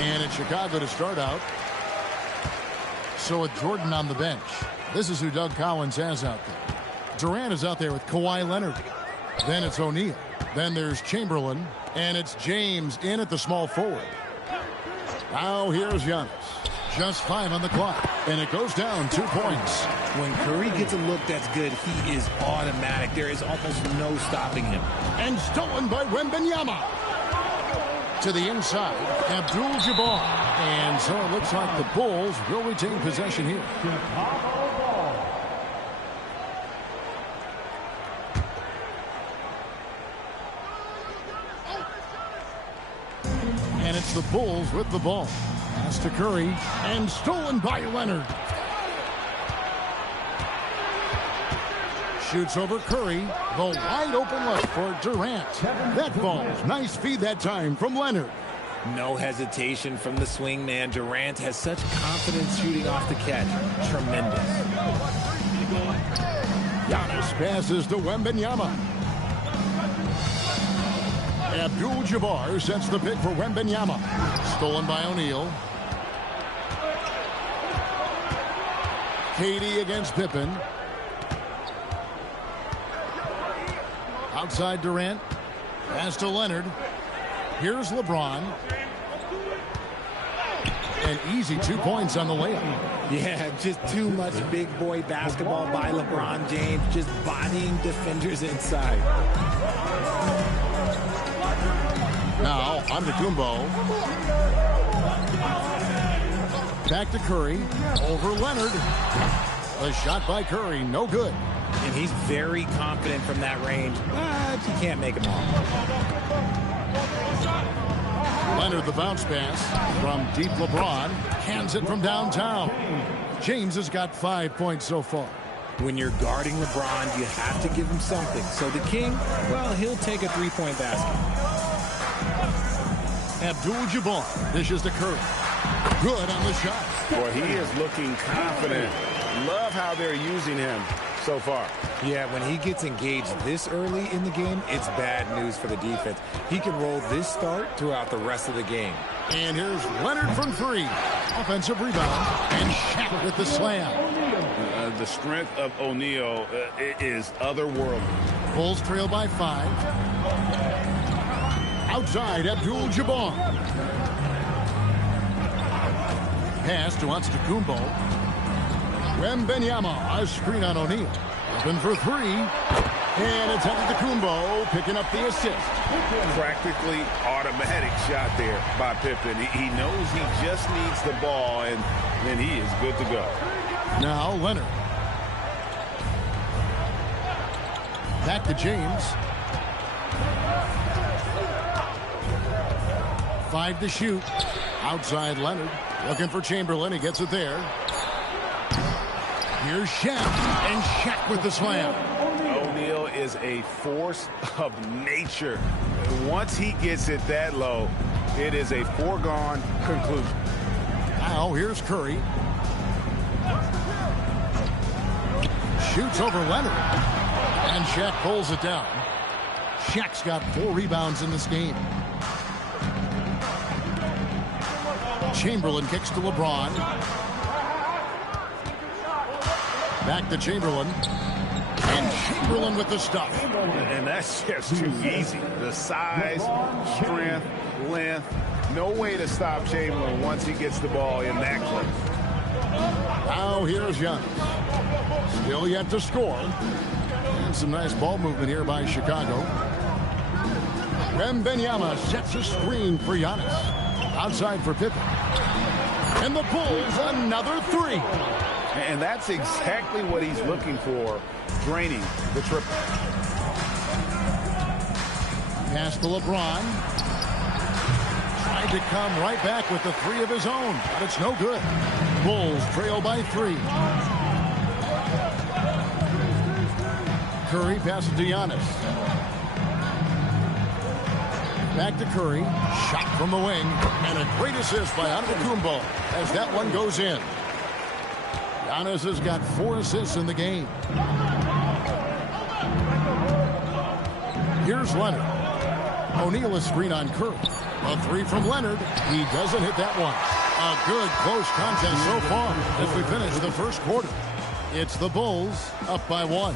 And it's Chicago to start out. So with Jordan on the bench, this is who Doug Collins has out there. Durant is out there with Kawhi Leonard. Then it's O'Neal. Then there's Chamberlain. And it's James in at the small forward. Now here's Giannis. Just 5 on the clock. And it goes down 2 points. When Curry gets a look that's good, he is automatic. There is almost no stopping him. And stolen by Wembanyama. To the inside, Abdul-Jabbar. And so it looks like the Bulls will retain possession here. And it's the Bulls with the ball. Pass to Curry. And stolen by Leonard. Shoots over Curry. The wide open look for Durant. That ball's nice feed that time from Leonard. No hesitation from the swing man. Durant has such confidence shooting off the catch. Tremendous. Giannis passes to Wembanyama. Abdul-Jabbar sets the pick for Wembanyama. Stolen by O'Neal. KD against Pippen. Outside Durant. Pass to Leonard. Here's LeBron. An easy 2 points on the layup. Yeah, just too much big boy basketball by LeBron James. Just bodying defenders inside. Now, Antetokounmpo. Back to Curry. Over Leonard. A shot by Curry. No good. And he's very confident from that range, but you can't make him all. Leonard the bounce pass from deep. LeBron hands it from downtown. James has got 5 points so far. When you're guarding LeBron, you have to give him something. So the King, well, he'll take a three-point basket. Abdul-Jabbar dishes to Curry. Good on the shot. Boy, he is looking confident. Love how they're using him so far. Yeah, when he gets engaged this early in the game, it's bad news for the defense. He can roll this start throughout the rest of the game. And here's Leonard from 3. Offensive rebound. And Shaq with the slam. The strength of O'Neal is otherworldly. Bulls trail by 5. Outside, Abdul-Jabbar. Pass to Antetokounmpo. Wembanyama, a screen on O'Neal. Open for 3. And it's Antetokounmpo picking up the assist. Practically automatic shot there by Pippen. He knows he just needs the ball, and then he is good to go. Now Leonard. Back to James. 5 to shoot. Outside Leonard. Looking for Chamberlain. He gets it there. Here's Shaq. And Shaq with the slam. O'Neal is a force of nature. Once he gets it that low, it is a foregone conclusion. Now here's Curry. Shoots over Leonard. And Shaq pulls it down. Shaq's got 4 rebounds in this game. Chamberlain kicks to LeBron. Back to Chamberlain. And Chamberlain with the stuff. And that's just too easy. The size, strength, length. No way to stop Chamberlain once he gets the ball in that close. Now here's Giannis. Still yet to score. And some nice ball movement here by Chicago. Wembanyama sets a screen for Giannis. Outside for Pippen. And the Bulls another 3. And that's exactly what he's looking for, draining the triple. Pass to LeBron. Tried to come right back with the 3 of his own, but it's no good. Bulls trail by 3. Curry passes to Giannis. Back to Curry. Shot from the wing. And a great assist by Antetokounmpo as that one goes in. Giannis has got 4 assists in the game. Here's Leonard. O'Neal is screen on Curry. A three from Leonard. He doesn't hit that one. A good close contest so far as we finish the first quarter. It's the Bulls up by 1.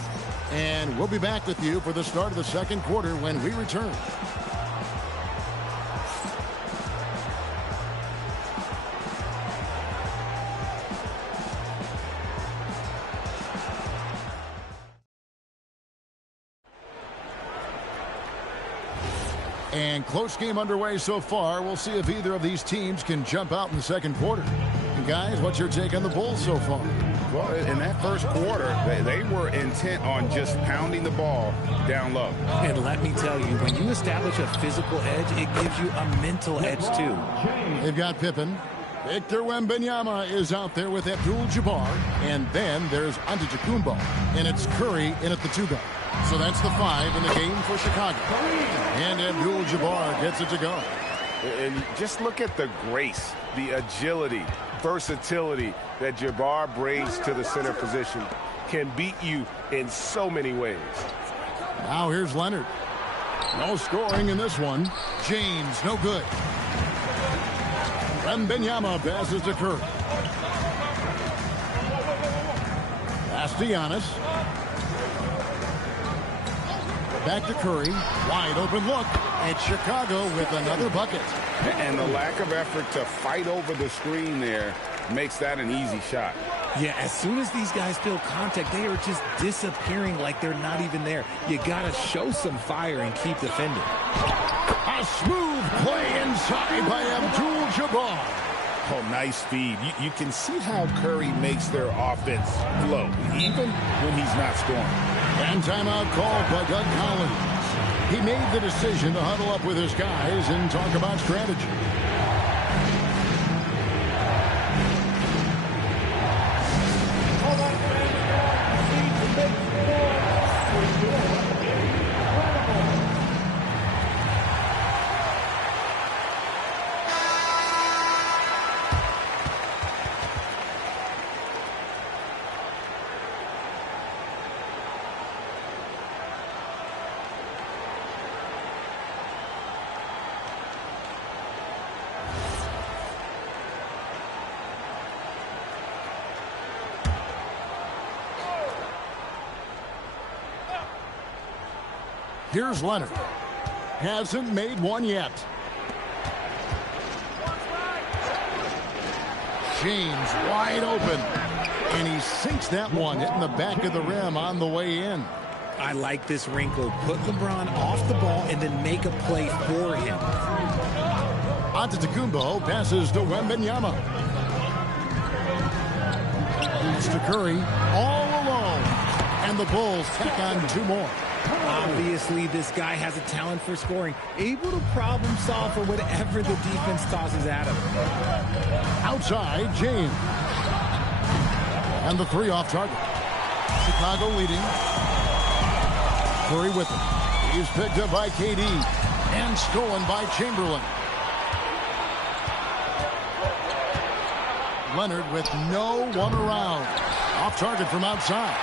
And we'll be back with you for the start of the second quarter when we return. And close game underway so far. We'll see if either of these teams can jump out in the second quarter. And guys, what's your take on the Bulls so far? Well, in that first quarter, they were intent on just pounding the ball down low. And let me tell you, when you establish a physical edge, it gives you a mental edge too. They've got Pippen. Victor Wembanyama is out there with Abdul-Jabbar. And then there's Antetokounmpo. And it's Curry in at the 2-guard. So that's the 5 in the game for Chicago. And Abdul-Jabbar gets it to go. And just look at the grace, the agility, versatility that Jabbar brings to the center position. Can beat you in so many ways. Now here's Leonard. No scoring in this one. James, no good. Wembanyama passes to Curry. Pass to Giannis. Back to Curry. Wide open look. And Chicago with another bucket. And the lack of effort to fight over the screen there makes that an easy shot. Yeah, as soon as these guys feel contact, they are just disappearing like they're not even there. You got to show some fire and keep defending. A smooth play inside by Abdul-Jabbar. Oh, nice feed. You can see how Curry makes their offense flow, even when he's not scoring. And timeout called by Doug Collins. He made the decision to huddle up with his guys and talk about strategy. Here's Leonard. Hasn't made one yet. James wide open. And he sinks that one, hitting the back of the rim on the way in. I like this wrinkle. Put LeBron off the ball and then make a play for him. Antetokounmpo passes to Wembanyama. It's to Curry all alone. And the Bulls tack on 2 more. Obviously, this guy has a talent for scoring, able to problem solve for whatever the defense tosses at him. Outside, James. And the 3 off target. Chicago leading. Curry with him. He's picked up by KD and stolen by Chamberlain. Leonard with no one around. Off target from outside.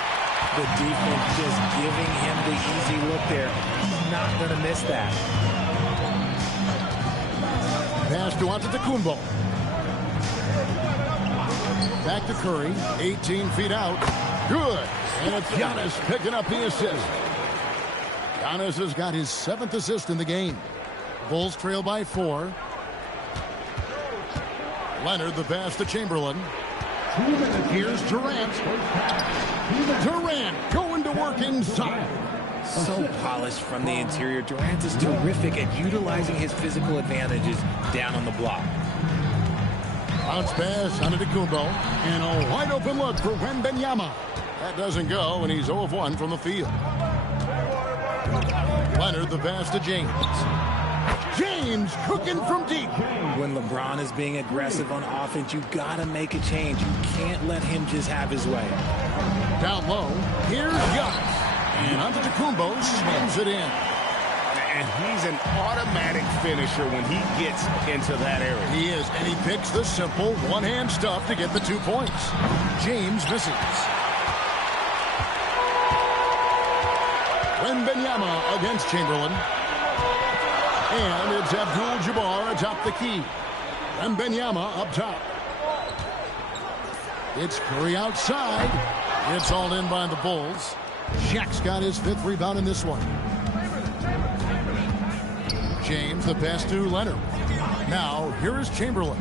The defense just giving him the easy look there. He's not going to miss that. Pass to Antetokounmpo. Back to Curry. 18 feet out. Good. And it's Giannis picking up the assist. Giannis has got his 7th assist in the game. Bulls trail by 4. Leonard the pass to Chamberlain. Here's Durant. Durant going to work inside. So polished from the interior. Durant is terrific at utilizing his physical advantages down on the block. Bounce pass, Antetokounmpo. And a wide open look for Wembanyama. That doesn't go, and he's 0 of 1 from the field. Leonard the pass to James. James cooking from deep. When LeBron is being aggressive on offense, you got to make a change. You can't let him just have his way. Down low, here's Giannis. And Antetokounmpo slams it in. And he's an automatic finisher when he gets into that area. He is, and he picks the simple one-hand stuff to get the 2 points. James misses. Wembanyama against Chamberlain. And it's Abdul-Jabbar atop the key. And Wembanyama up top. It's Curry outside. It's all in by the Bulls. Shaq's got his 5th rebound in this one. James, the pass to Leonard. Now, here is Chamberlain.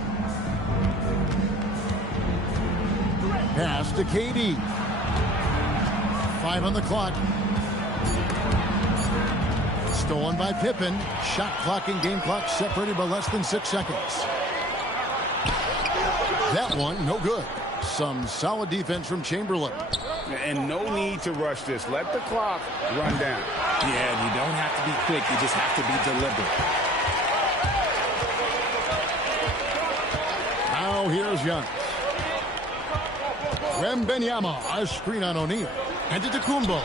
Pass to KD. 5 on the clock. Stolen by Pippen. Shot clock and game clock separated by less than 6 seconds. That one, no good. Some solid defense from Chamberlain. And no need to rush this. Let the clock run down. Yeah, you don't have to be quick. You just have to be deliberate. Now here's Young. Wembanyama, a screen on O'Neal. And to Kumbo. Oh,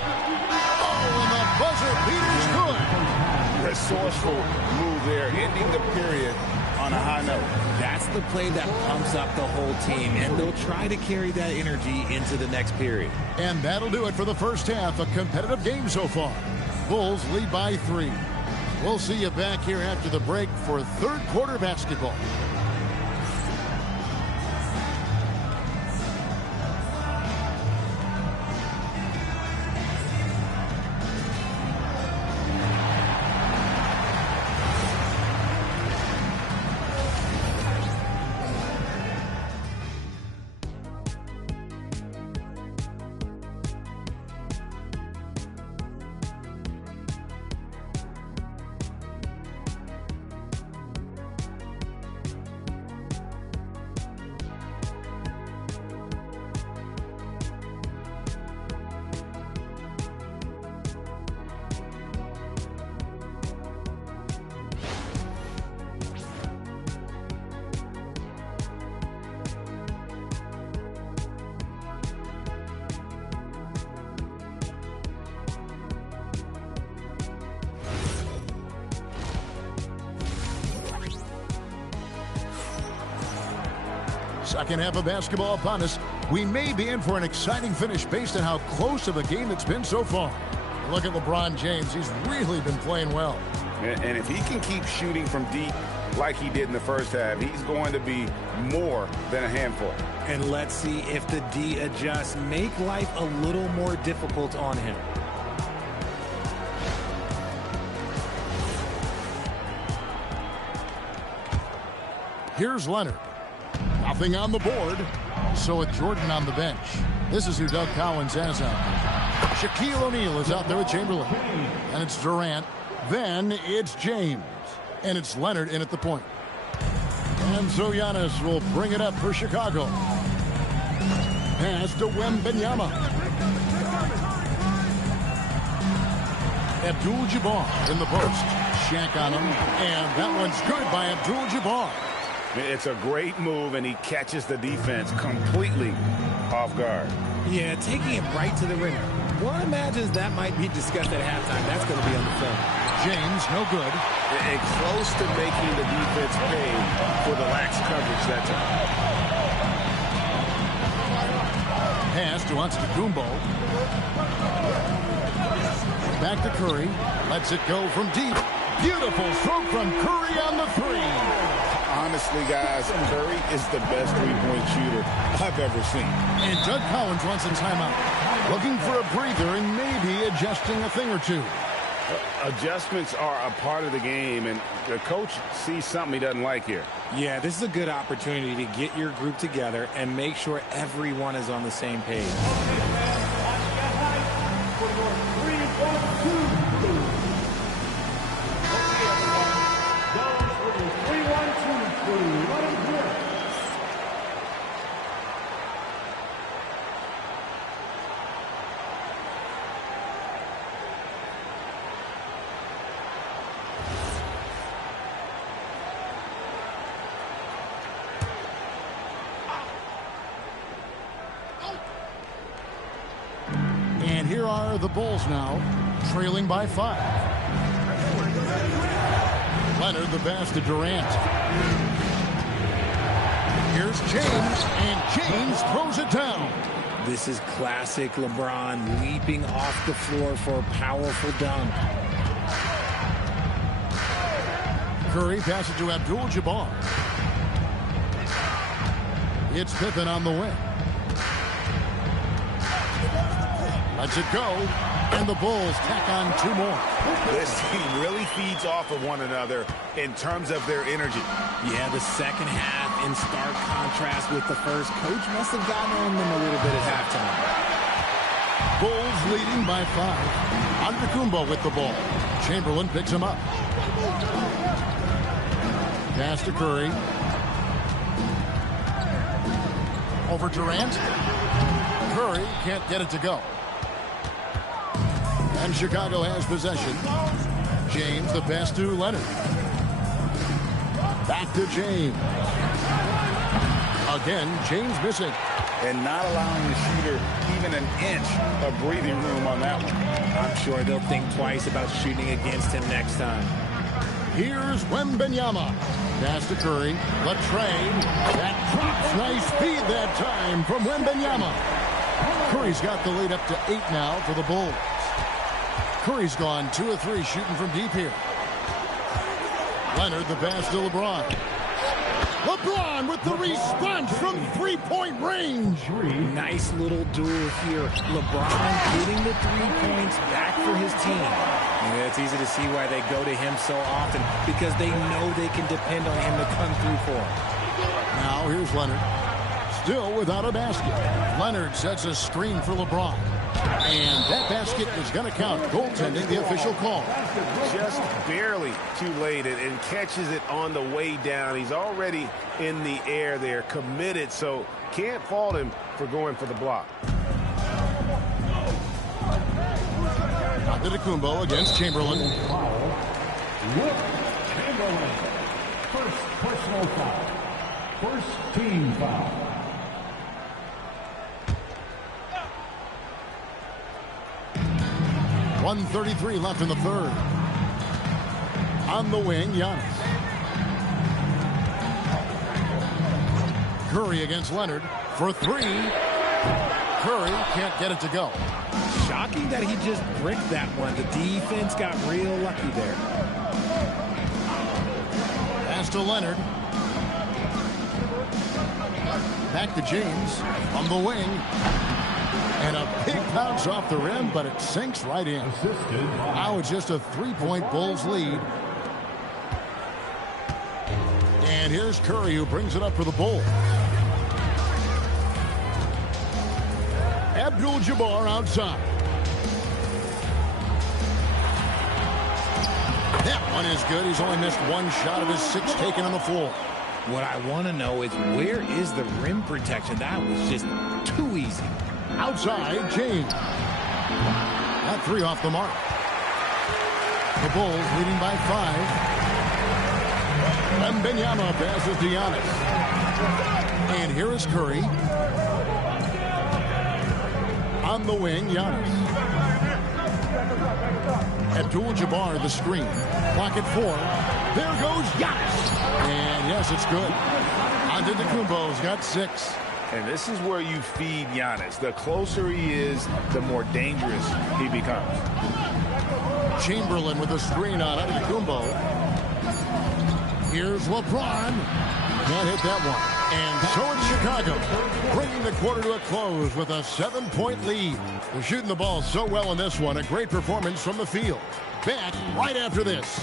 and the buzzer beater's good. Resourceful move there, ending the period on a high note. That's the play that pumps up the whole team, and they'll try to carry that energy into the next period. And that'll do it for the first half. A competitive game so far. Bulls lead by 3. We'll see you back here after the break for 3rd quarter basketball. Second half of basketball upon us. We may be in for an exciting finish based on how close of a game it's been so far. Look at LeBron James. He's really been playing well. And if he can keep shooting from deep like he did in the first half, he's going to be more than a handful. And let's see if the D adjusts, make life a little more difficult on him. Here's Leonard. Nothing on the board. So with Jordan on the bench, this is who Doug Collins has out. Shaquille O'Neal is out there with Chamberlain. And it's Durant. Then it's James. And it's Leonard in at the point. And so Giannis will bring it up for Chicago. Pass to Wembanyama. Abdul-Jabbar in the post. Shaq on him. And that one's good by Abdul-Jabbar. It's a great move, and he catches the defense completely off guard. Yeah, taking it right to the rim. One imagines that might be discussed at halftime. That's going to be on the film. James, no good. And close to making the defense pay for the lax coverage that time. Pass to Antetokounmpo. Back to Curry. Lets it go from deep. Beautiful stroke from Curry on the 3. Honestly, guys, Curry is the best three-point shooter I've ever seen. And Doug Collins wants a timeout. Looking for a breather and maybe adjusting a thing or two. Adjustments are a part of the game, and the coach sees something he doesn't like here. Yeah, this is a good opportunity to get your group together and make sure everyone is on the same page. And here are the Bulls now, trailing by 5. Leonard, the pass to Durant. Here's James, and James throws it down. This is classic LeBron leaping off the floor for a powerful dunk. Curry passes to Abdul-Jabbar. It's Pippen on the wing. Lets it go, and the Bulls tack on 2 more. This team really feeds off of one another in terms of their energy. Yeah, the second half in stark contrast with the first. Coach must have gotten on them a little bit at halftime. Bulls leading by 5. Antetokounmpo with the ball. Chamberlain picks him up. Pass to Curry. Over Durant. Curry can't get it to go. And Chicago has possession. James, the pass to Leonard. Back to James. Again, James missing. And not allowing the shooter even an inch of breathing room on that one. I'm sure they'll think twice about shooting against him next time. Here's Wembanyama. Pass to Curry. Latrine. That drops. Nice speed that time from Wembanyama. Curry's got the lead up to 8 now for the Bulls. Curry's gone 2 of 3 shooting from deep here. Leonard, the pass to LeBron. LeBron with the response from 3-point range. Nice little duel here. LeBron getting the 3 points back for his team. Yeah, it's easy to see why they go to him so often, because they know they can depend on him to come through for them. Now here's Leonard. Still without a basket. Leonard sets a screen for LeBron. And that basket is going to count. Goaltending, the official call. Just barely too late and catches it on the way down. He's already in the air there, committed, so can't fault him for going for the block. Antetokounmpo against Chamberlain. Chamberlain. First personal foul. First team foul. .133 left in the third. On the wing, Giannis. Curry against Leonard for 3. Curry can't get it to go. Shocking that he just bricked that one. The defense got real lucky there. Pass to Leonard. Back to James from the wing. And a big bounce off the rim, but it sinks right in. Now it's just a 3-point Bulls lead. And here's Curry, who brings it up for the Bulls. Abdul-Jabbar outside. That one is good. He's only missed 1 shot of his 6 taken on the floor. What I want to know is, where is the rim protection? That was just too easy. Outside, James. That 3 off the mark. The Bulls leading by 5. Wembanyama passes to Giannis. And here is Curry. On the wing, Giannis. Abdul-Jabbar, the screen. Clock at 4. There goes Giannis. And yes, it's good. Antetokounmpo's got 6. And this is where you feed Giannis. The closer he is, the more dangerous he becomes. Chamberlain with a screen on Antetokounmpo. Here's LeBron. Can't hit that one. And so it's Chicago, bringing the quarter to a close with a 7-point lead. They're shooting the ball so well in this one. A great performance from the field. Back right after this.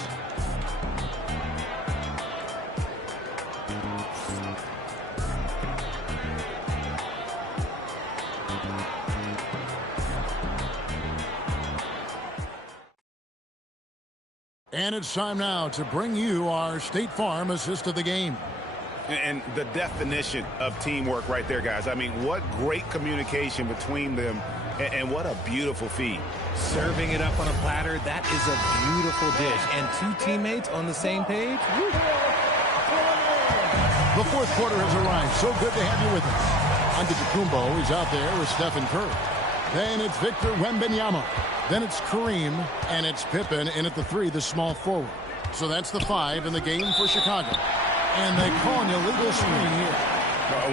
And it's time now to bring you our State Farm assist of the game. And the definition of teamwork right there, guys. I mean, what great communication between them, and what a beautiful feed. Serving it up on a platter, that is a beautiful dish. And 2 teammates on the same page. Woo. The 4th quarter has arrived. So good to have you with us. Antetokounmpo is out there with Stephen Curry. Then it's Victor Wembanyama. Then it's Kareem, and it's Pippen in at the 3, the small forward. So that's the 5 in the game for Chicago. And they call an illegal screen here.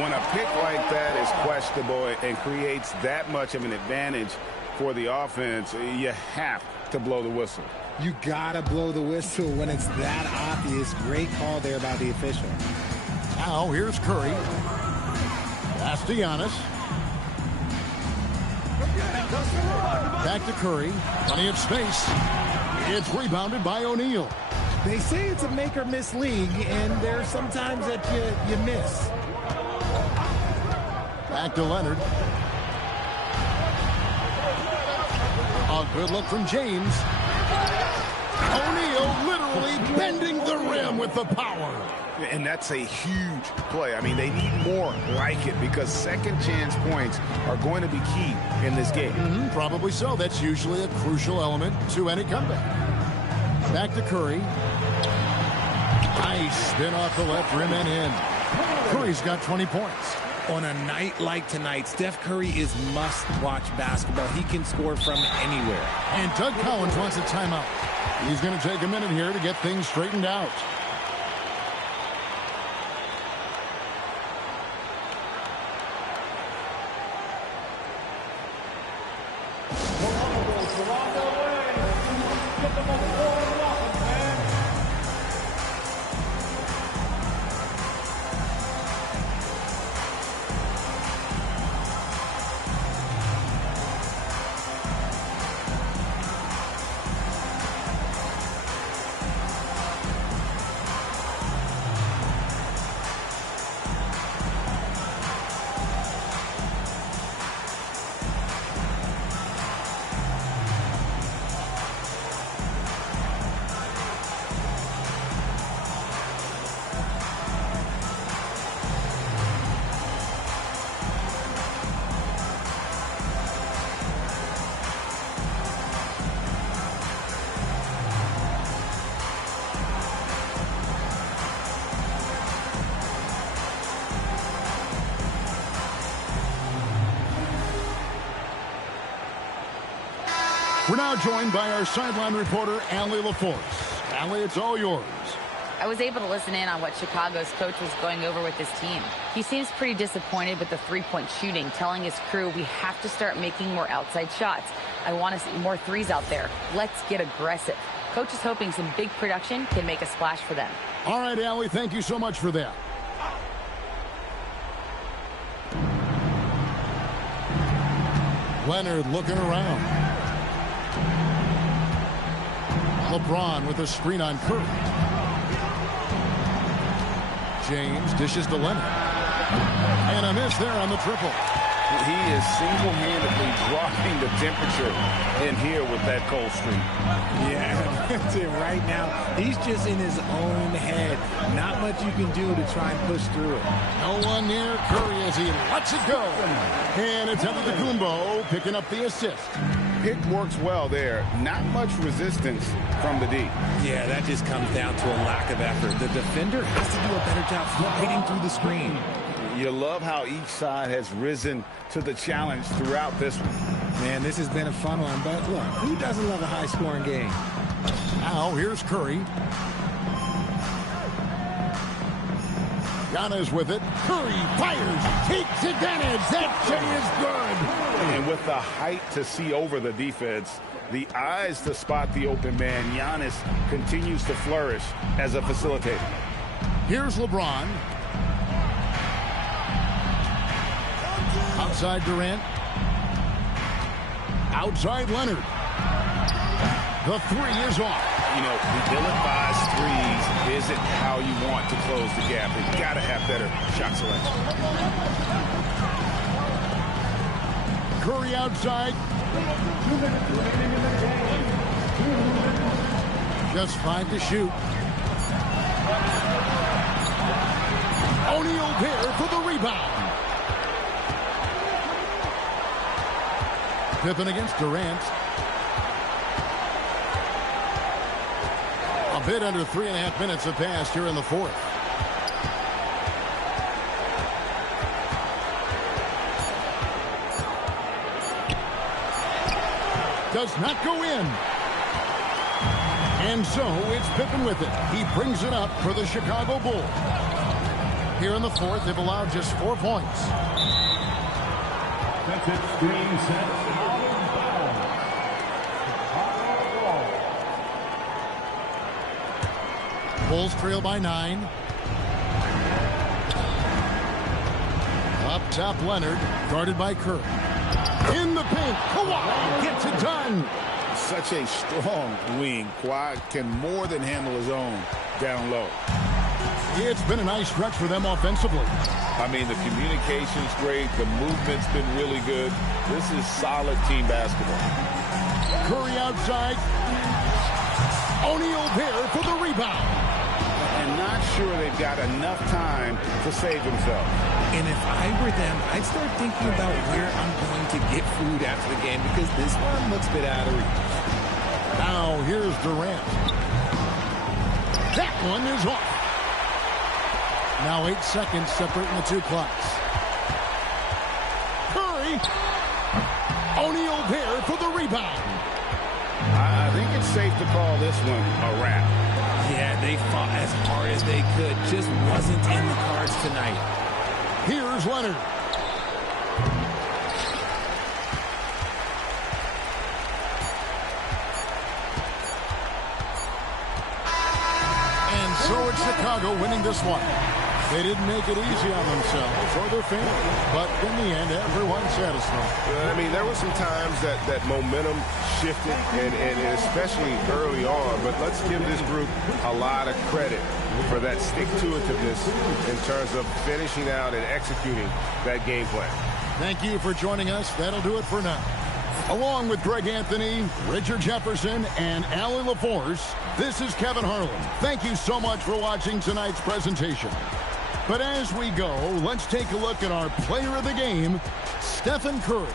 When a pick like that is questionable and creates that much of an advantage for the offense, you have to blow the whistle. You gotta blow the whistle when it's that obvious. Great call there by the official. Now here's Curry. Pass to Giannis. Back to Curry. Plenty of space. It's rebounded by O'Neal. They say it's a make or miss league, and there's sometimes that you miss. Back to Leonard. A good look from James. O'Neal literally bending the rim with the power. And that's a huge play. I mean, they need more like it because second chance points are going to be key in this game. Probably so. That's usually a crucial element to any comeback. Back to Curry. Nice spin off the left rim and in. Curry's got 20 points. On a night like tonight, Steph Curry is must-watch basketball. He can score from anywhere. And Doug Collins wants a timeout. He's going to take a minute here to get things straightened out. We're now joined by our sideline reporter, Allie LaForce. Allie, it's all yours. I was able to listen in on what Chicago's coach was going over with his team. He seems pretty disappointed with the three-point shooting, telling his crew, we have to start making more outside shots. I want to see more threes out there. Let's get aggressive. Coach is hoping some big production can make a splash for them. All right, Allie, thank you so much for that. Leonard looking around. LeBron with a screen on Curry. James dishes to Leonard. And a miss there on the triple. He is single-handedly dropping the temperature in here with that cold streak. Yeah, that's it right now. He's just in his own head. Not much you can do to try and push through it. No one near Curry as he lets it go. And it's Antetokounmpo picking up the assist. Pick works well there. Not much resistance from the D. Yeah, that just comes down to a lack of effort. The defender has to do a better job fighting through the screen. You love how each side has risen to the challenge throughout this one. Man, this has been a fun one, but look, who doesn't love a high-scoring game? Now, here's Curry. Giannis with it. Curry fires, takes advantage. That shot is good. And with the height to see over the defense, the eyes to spot the open man, Giannis continues to flourish as a facilitator. Here's LeBron. Outside Durant. Outside Leonard. The three is off. You know, the ill-advised threes isn't how you want to close the gap. You've got to have better shot selection. Curry outside. Just 5 to shoot. O'Neal there for the rebound. Pippen against Durant. A bit under 3.5 minutes have passed here in the fourth. Does not go in. And so it's Pippen with it. He brings it up for the Chicago Bulls. Here in the fourth, they've allowed just 4 points. That's it. Game set. Out of bounds. Bulls trail by 9. Up top, Leonard, guarded by Curry. In the paint, Kawhi gets it done. Such a strong wing. Kawhi can more than handle his own down low. It's been a nice stretch for them offensively. I mean, the communication's great. The movement's been really good. This is solid team basketball. Curry outside. O'Neal there for the rebound. And not sure they've got enough time to save themselves. And if I were them, I'd start thinking about where I'm going to get food after the game because this one looks a bit out of reach. Now here's Durant. That one is off. Now 8 seconds separating the two clocks. Curry. O'Neal there for the rebound. I think it's safe to call this one a wrap. Yeah, they fought as hard as they could. Just wasn't in the cards tonight. Here's Leonard. And so it's Chicago winning this one. They didn't make it easy on themselves or their family, but in the end, everyone's satisfied. I mean, there were some times that momentum shifted, and especially early on, but let's give this group a lot of credit for that stick-to-itiveness in terms of finishing out and executing that game plan. Thank you for joining us. That'll do it for now. Along with Greg Anthony, Richard Jefferson, and Allie LaForce, this is Kevin Harlan. Thank you so much for watching tonight's presentation. But as we go, let's take a look at our player of the game, Stephen Curry.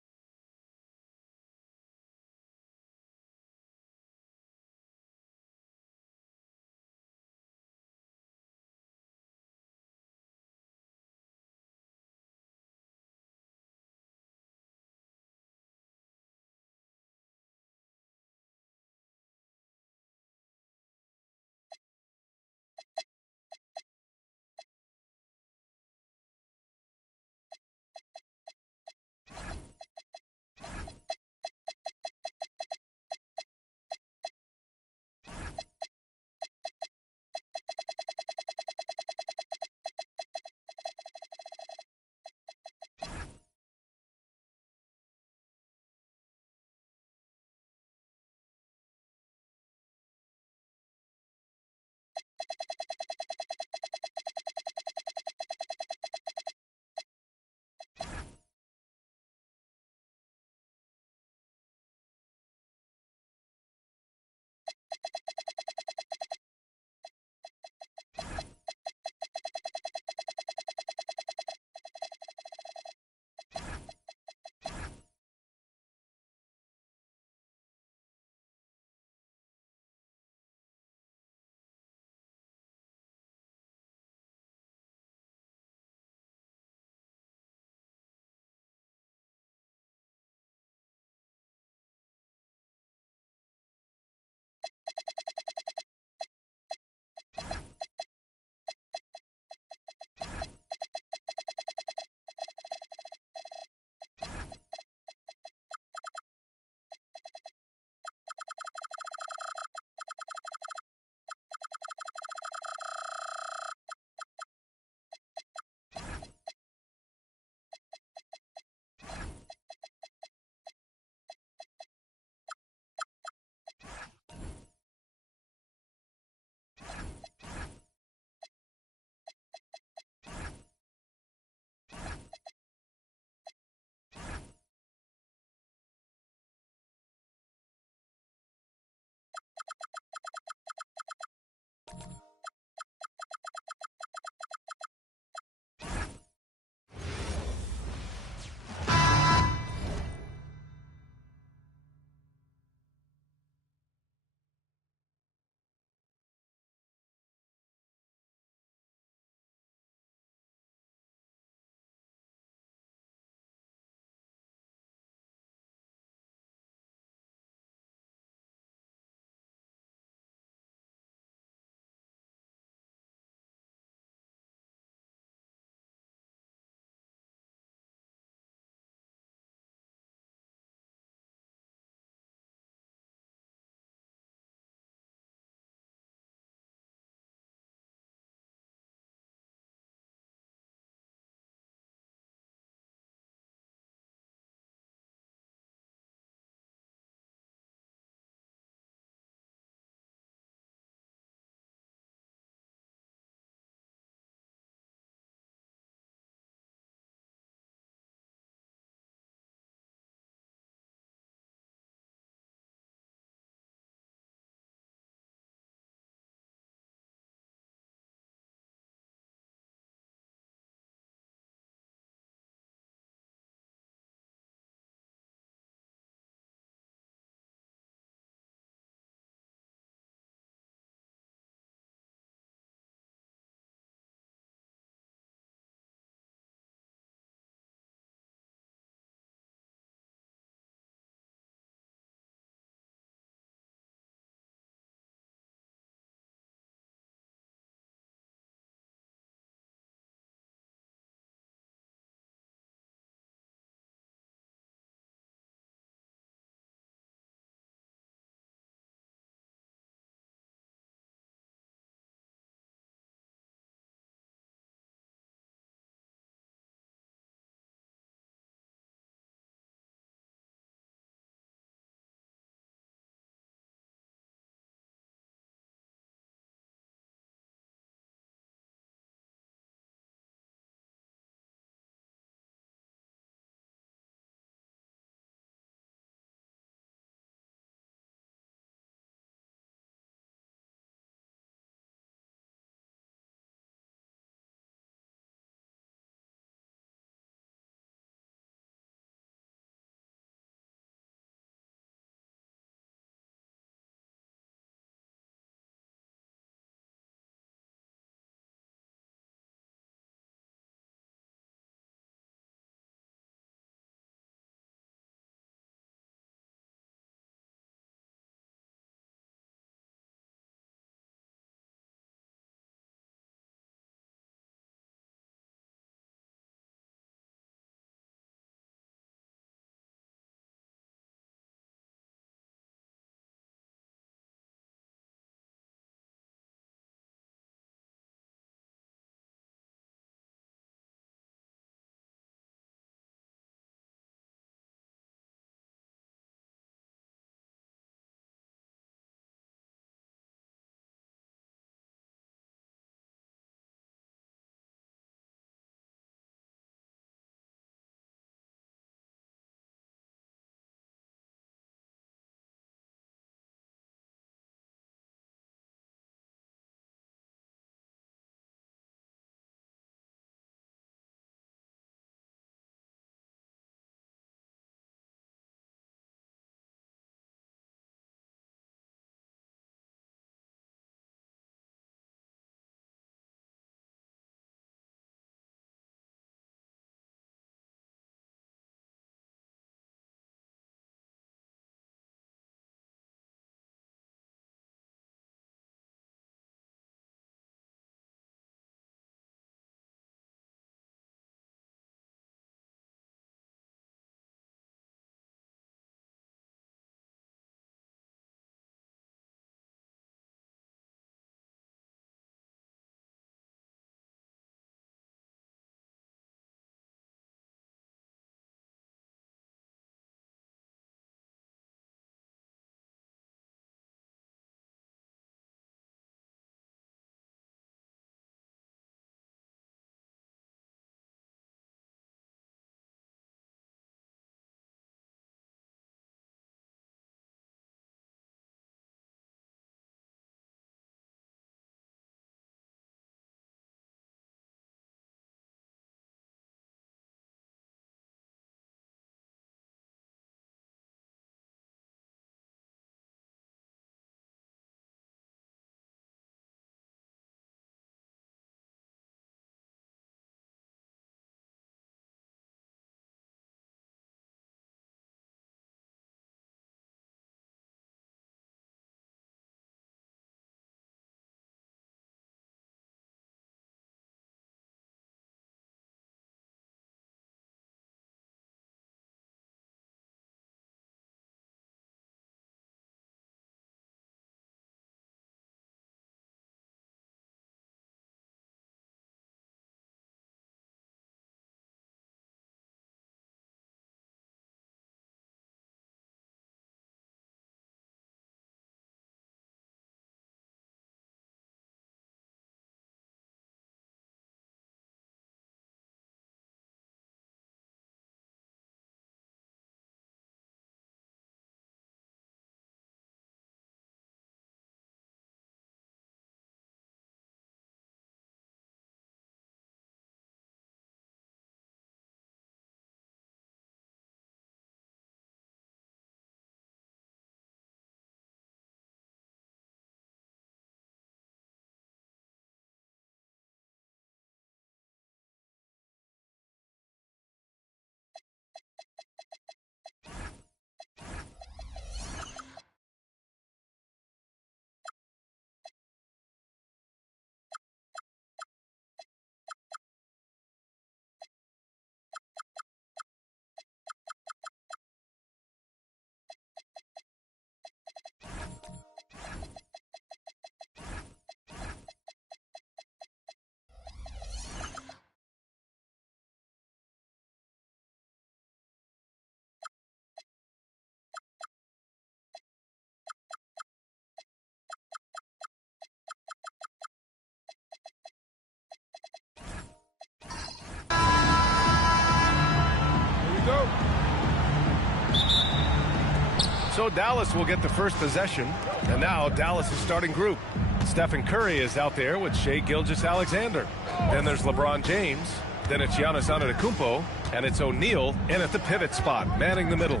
So Dallas will get the first possession. And now Dallas' starting group. Stephen Curry is out there with Shai Gilgeous-Alexander. Then there's LeBron James. Then it's Giannis Antetokounmpo. And it's O'Neal in at the pivot spot, manning the middle.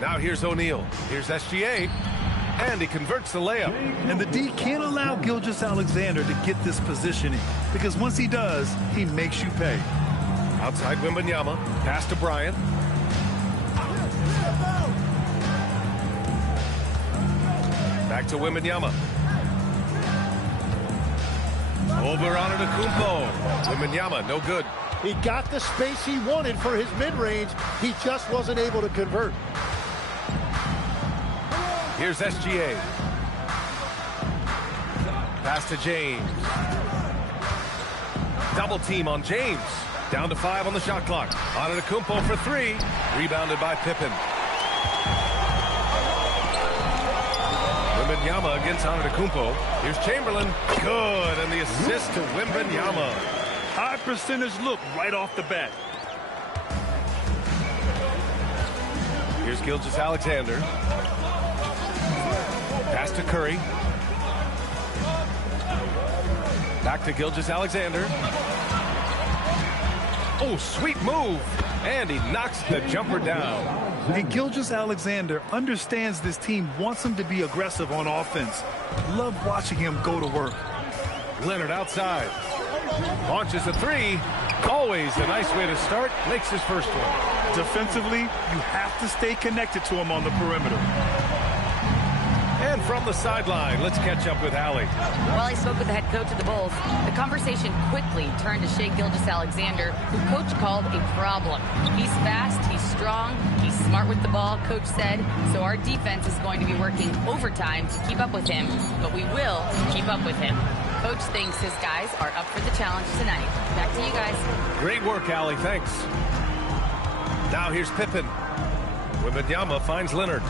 Now here's O'Neal. Here's SGA. And he converts the layup. And the D can't allow Gilgeous-Alexander to get this positioning, because once he does, he makes you pay. Outside Wembanyama. Pass to Bryant. Back to Wembanyama. Over Antetokounmpo. Wembanyama, no good. He got the space he wanted for his mid-range. He just wasn't able to convert. Here's SGA. Pass to James. Double team on James. Down to 5 on the shot clock. Antetokounmpo for 3. Rebounded by Pippen. Wembanyama against Antetokounmpo. Here's Chamberlain. Good. And the assist to Wembanyama. High percentage look right off the bat. Here's Gilgeous-Alexander. Pass to Curry. Back to Gilgeous-Alexander. Oh, sweet move. And he knocks the jumper down. And Gilgeous-Alexander understands this team wants him to be aggressive on offense. Love watching him go to work. Leonard outside. Launches a 3. Always a nice way to start. Makes his first one. Defensively, you have to stay connected to him on the perimeter. And from the sideline, let's catch up with Allie. While I spoke with the head coach of the Bulls, the conversation quickly turned to Shai Gilgeous-Alexander, who coach called a problem. He's fast, he's strong, he's smart with the ball, coach said, so our defense is going to be working overtime to keep up with him, but we will keep up with him. Coach thinks his guys are up for the challenge tonight. Back to you guys. Great work, Allie. Thanks. Now here's Pippen. Wembanyama finds Leonard.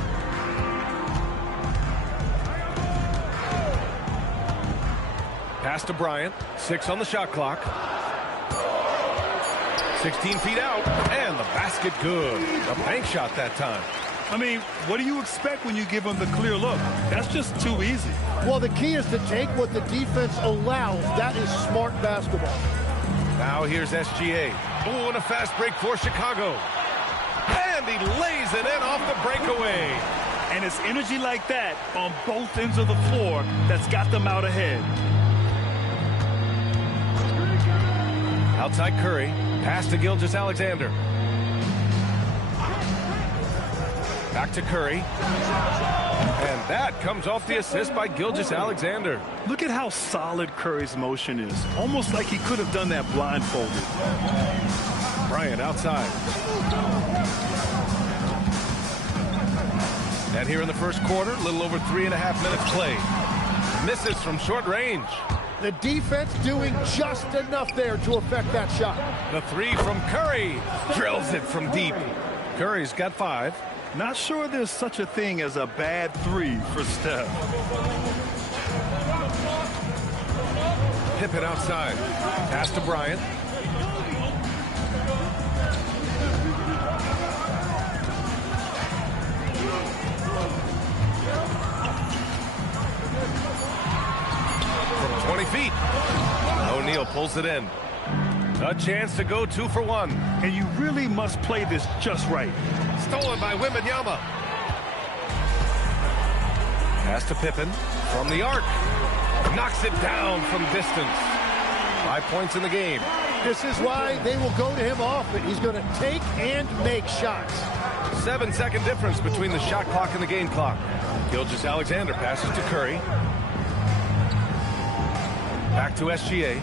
Pass to Bryant. 6 on the shot clock. 16 feet out. And the basket good. A bank shot that time. I mean, what do you expect when you give him the clear look? That's just too easy. Well, the key is to take what the defense allows. That is smart basketball. Now here's SGA. Oh, and a fast break for Chicago. And he lays it in off the breakaway. And it's energy like that on both ends of the floor that's got them out ahead. Outside Curry. Pass to Gilgeous-Alexander. Back to Curry. And that comes off the assist by Gilgeous-Alexander. Look at how solid Curry's motion is. Almost like he could have done that blindfolded. Bryant outside. And here in the first quarter, a little over 3.5 minutes play. Misses from short range. The defense doing just enough there to affect that shot. The 3 from Curry. Drills it from deep. Curry's got 5. Not sure there's such a thing as a bad 3 for Steph. Pippen outside. Pass to Bryant. From 20 feet. O'Neal pulls it in. A chance to go 2 for 1. And you really must play this just right. Stolen by Wembanyama. Pass to Pippen from the arc. Knocks it down from distance. 5 points in the game. This is why they will go to him often. He's going to take and make shots. 7-second difference between the shot clock and the game clock. Gilgeous-Alexander passes to Curry. Back to SGA.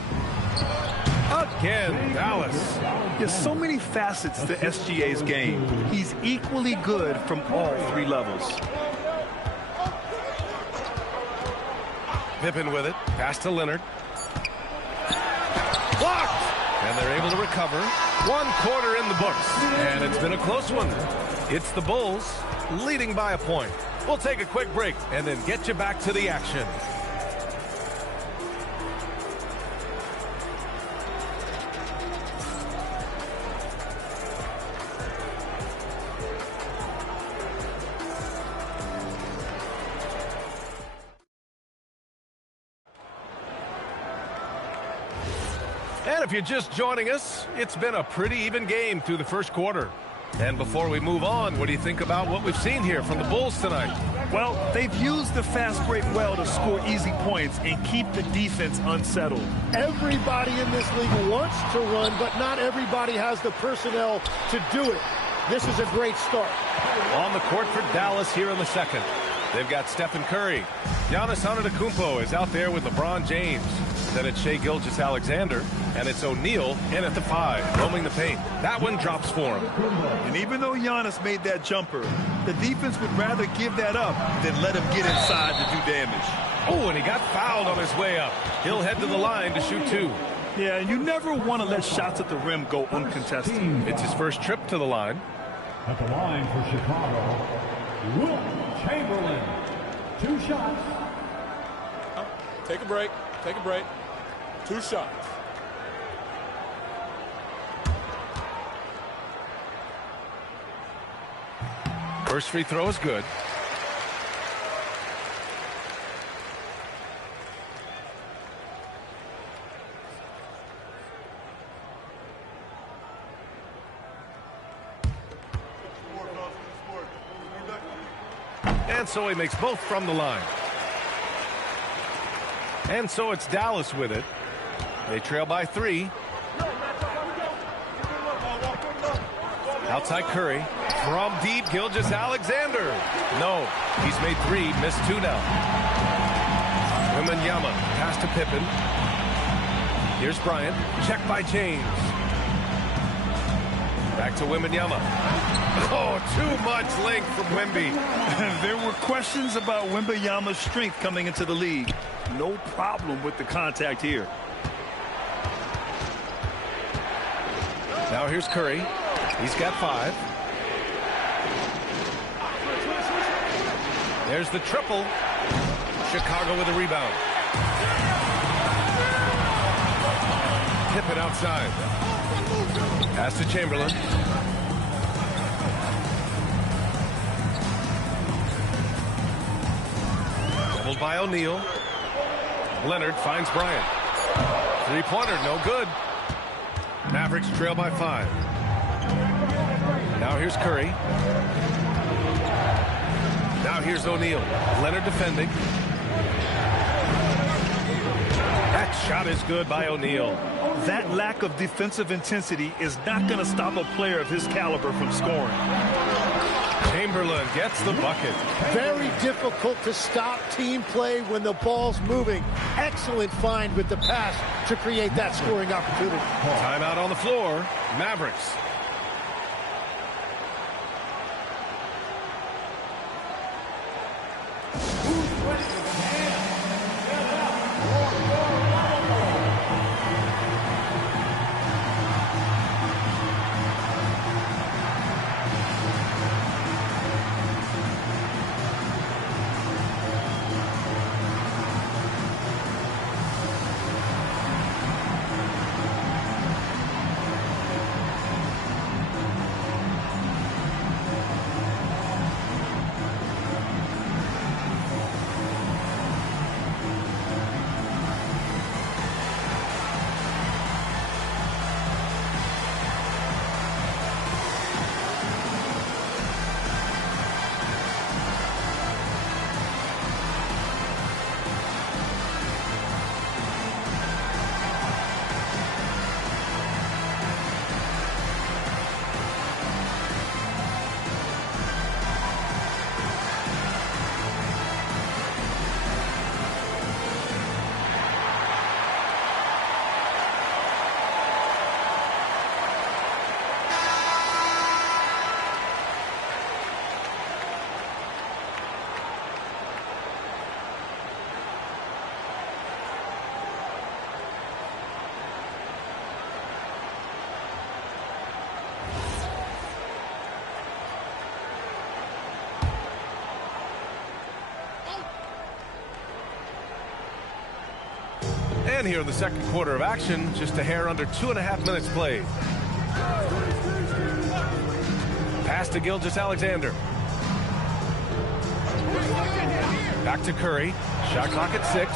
Again, Dallas. There's so many facets to SGA's game. He's equally good from all 3 levels. Pippen with it. Pass to Leonard. Blocked! And they're able to recover. 1 quarter in the books. And it's been a close one. It's the Bulls leading by a point. We'll take a quick break and then get you back to the action. if you're just joining us, it's been a pretty even game through the first quarter. And before we move on, what do you think about what we've seen here from the Bulls tonight? Well, they've used the fast break well to score easy points and keep the defense unsettled. Everybody in this league wants to run, but not everybody has the personnel to do it. This is a great start. On the court for Dallas here in the second. They've got Stephen Curry. Giannis Antetokounmpo is out there with LeBron James. Then it's Shai Gilgeous-Alexander, and it's O'Neal in at the 5, roaming the paint. That one drops for him. And even though Giannis made that jumper, the defense would rather give that up than let him get inside to do damage. Oh, and he got fouled on his way up. He'll head to the line to shoot 2. Yeah, and you never want to let shots at the rim go uncontested. It's his first trip to the line. At the line for Chicago, Wilt Chamberlain. 2 shots. Take a break. Take a break. 2 shots. First free throw is good. And so he makes both from the line. And so it's Dallas with it. They trail by 3. Outside Curry. From deep, Gilgeous-Alexander. No, he's made 3, missed 2 now. Wembanyama, pass to Pippen. Here's Bryant, checked by James. Back to Wembanyama. Oh, too much length from Wemby. There were questions about Wembanyama's strength coming into the league. No problem with the contact here. Now here's Curry. He's got 5. There's the triple. Chicago with a rebound. Pippen outside. Pass to Chamberlain. Doubled by O'Neal. Leonard finds Bryant. 3-pointer, no good. Mavericks trail by 5. Now here's Curry. Now here's O'Neal. Leonard defending. That shot is good by O'Neal. That lack of defensive intensity is not going to stop a player of his caliber from scoring. Chamberlain gets the bucket. Very difficult to stop team play when the ball's moving. Excellent find with the pass to create that scoring opportunity. Timeout on the floor. Mavericks. And here in the second quarter of action, just a hair under 2.5 minutes played. Pass to Gilgeous-Alexander. Back to Curry. Shot clock at 6.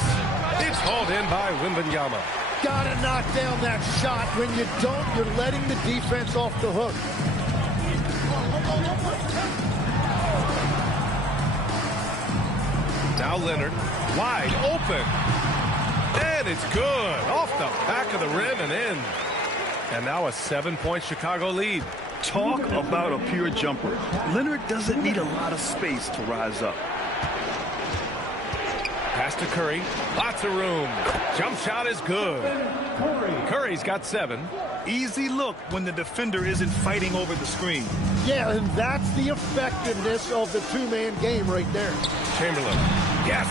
It's hauled in by Wembanyama. Gotta knock down that shot. When you don't, you're letting the defense off the hook. Now Leonard, wide open. And it's good. Off the back of the rim and in. And now a 7-point Chicago lead. Talk about a pure jumper. Leonard doesn't need a lot of space to rise up. Pass to Curry. Lots of room. Jump shot is good. Curry's got 7. Easy look when the defender isn't fighting over the screen. Yeah, and that's the effectiveness of the two-man game right there. Chamberlain. Yes!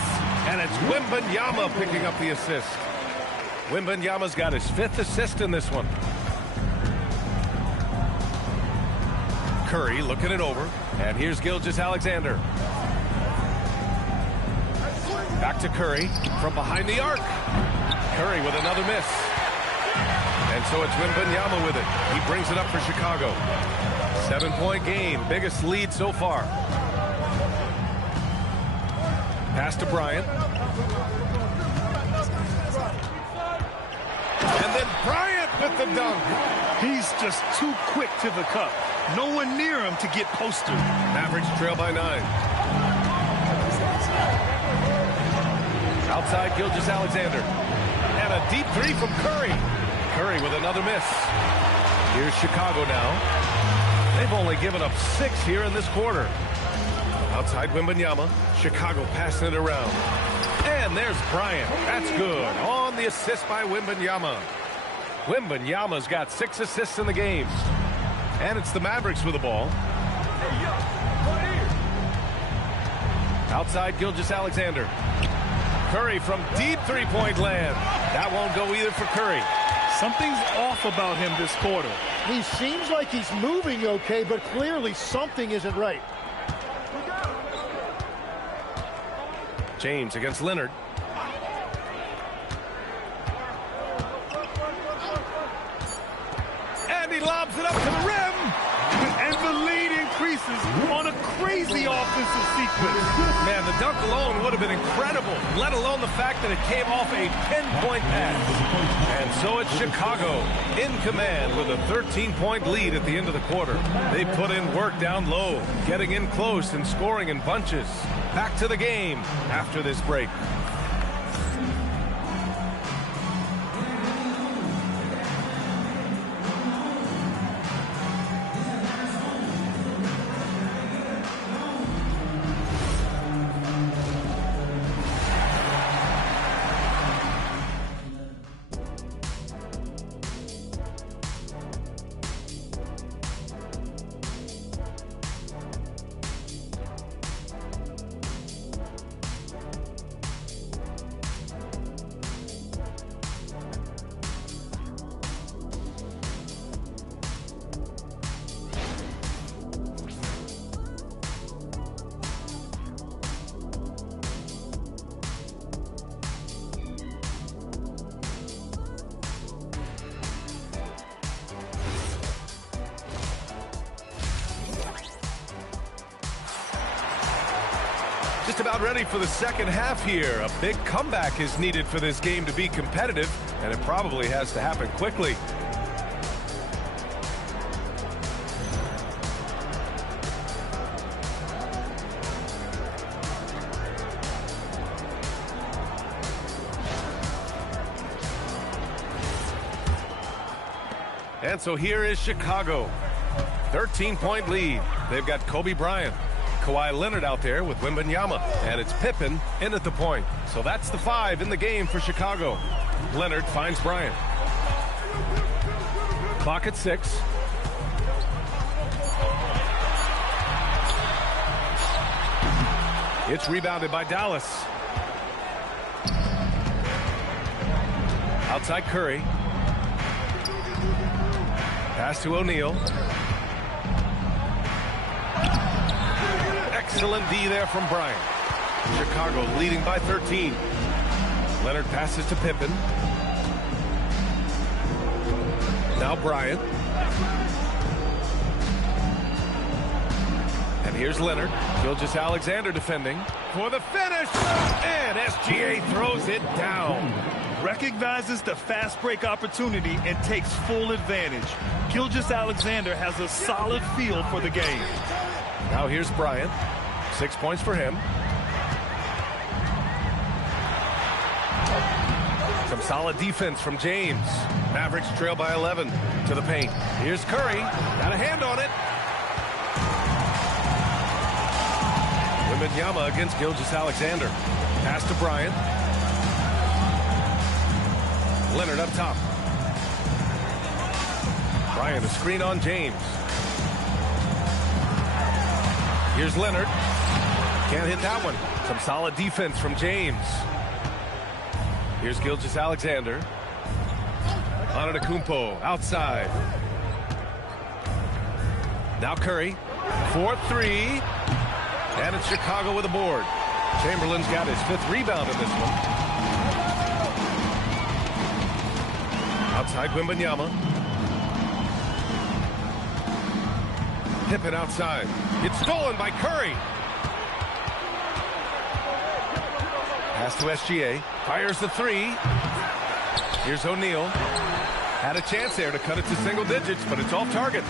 And it's Wembanyama picking up the assist. Wembanyama's got his 5th assist in this one. Curry looking it over. And here's Gilgeous-Alexander. Back to Curry from behind the arc. Curry with another miss. And so it's Wembanyama with it. He brings it up for Chicago. 7-point game. Biggest lead so far. Pass to Bryant. And then Bryant with the dunk. He's just too quick to the cup. No one near him to get posted. Mavericks trail by 9. Outside Gilgeous-Alexander. And a deep 3 from Curry. Curry with another miss. Here's Chicago now. They've only given up 6 here in this quarter. Outside Wembanyama. Chicago passing it around. And there's Bryant. That's good. On the assist by Wembanyama. Wembanyama's got 6 assists in the game. And it's the Mavericks with the ball. Outside Gilgeous-Alexander. Curry from deep 3-point land. That won't go either for Curry. Something's off about him this quarter. He seems like he's moving okay, but clearly something isn't right. James against Leonard. And he lobs it up to the rim. And the lead increases on a crazy offensive sequence. Man, the dunk alone would have been incredible, let alone the fact that it came off a 10-point pass. And so it's Chicago in command with a 13-point lead at the end of the quarter. They put in work down low, getting in close and scoring in bunches. Back to the game after this break. Just about ready for the second half here. A big comeback is needed for this game to be competitive, and it probably has to happen quickly. And so here is Chicago. 13-point lead. They've got Kobe Bryant. Kawhi Leonard out there with Wembanyama, and it's Pippen in at the point. So that's the 5 in the game for Chicago. Leonard finds Bryant. Clock at 6. It's rebounded by Dallas. Outside Curry. Pass to O'Neal. Excellent D there from Bryant. Chicago leading by 13. Leonard passes to Pippen. Now Bryant. And here's Leonard. Gilgeous-Alexander defending for the finish. And SGA throws it down. recognizes the fast break opportunity and takes full advantage. Gilgeous-Alexander has a solid feel for the game. Now here's Bryant. 6 points for him. Some solid defense from James. Mavericks trail by 11 to the paint. Here's Curry. Got a hand on it. Wembanyama against Gilgeous-Alexander. Pass to Bryant. Leonard up top. Bryant, a screen on James. Here's Leonard. Can't hit that one. Some solid defense from James. Here's Gilgeous-Alexander. Antetokounmpo outside. Now Curry. 4-3. And it's Chicago with a board. Chamberlain's got his 5th rebound in this one. Outside Wembanyama. Pippen outside. It's stolen by Curry. Pass to SGA. Fires the 3. Here's O'Neal. Had a chance there to cut it to single digits, but it's off target.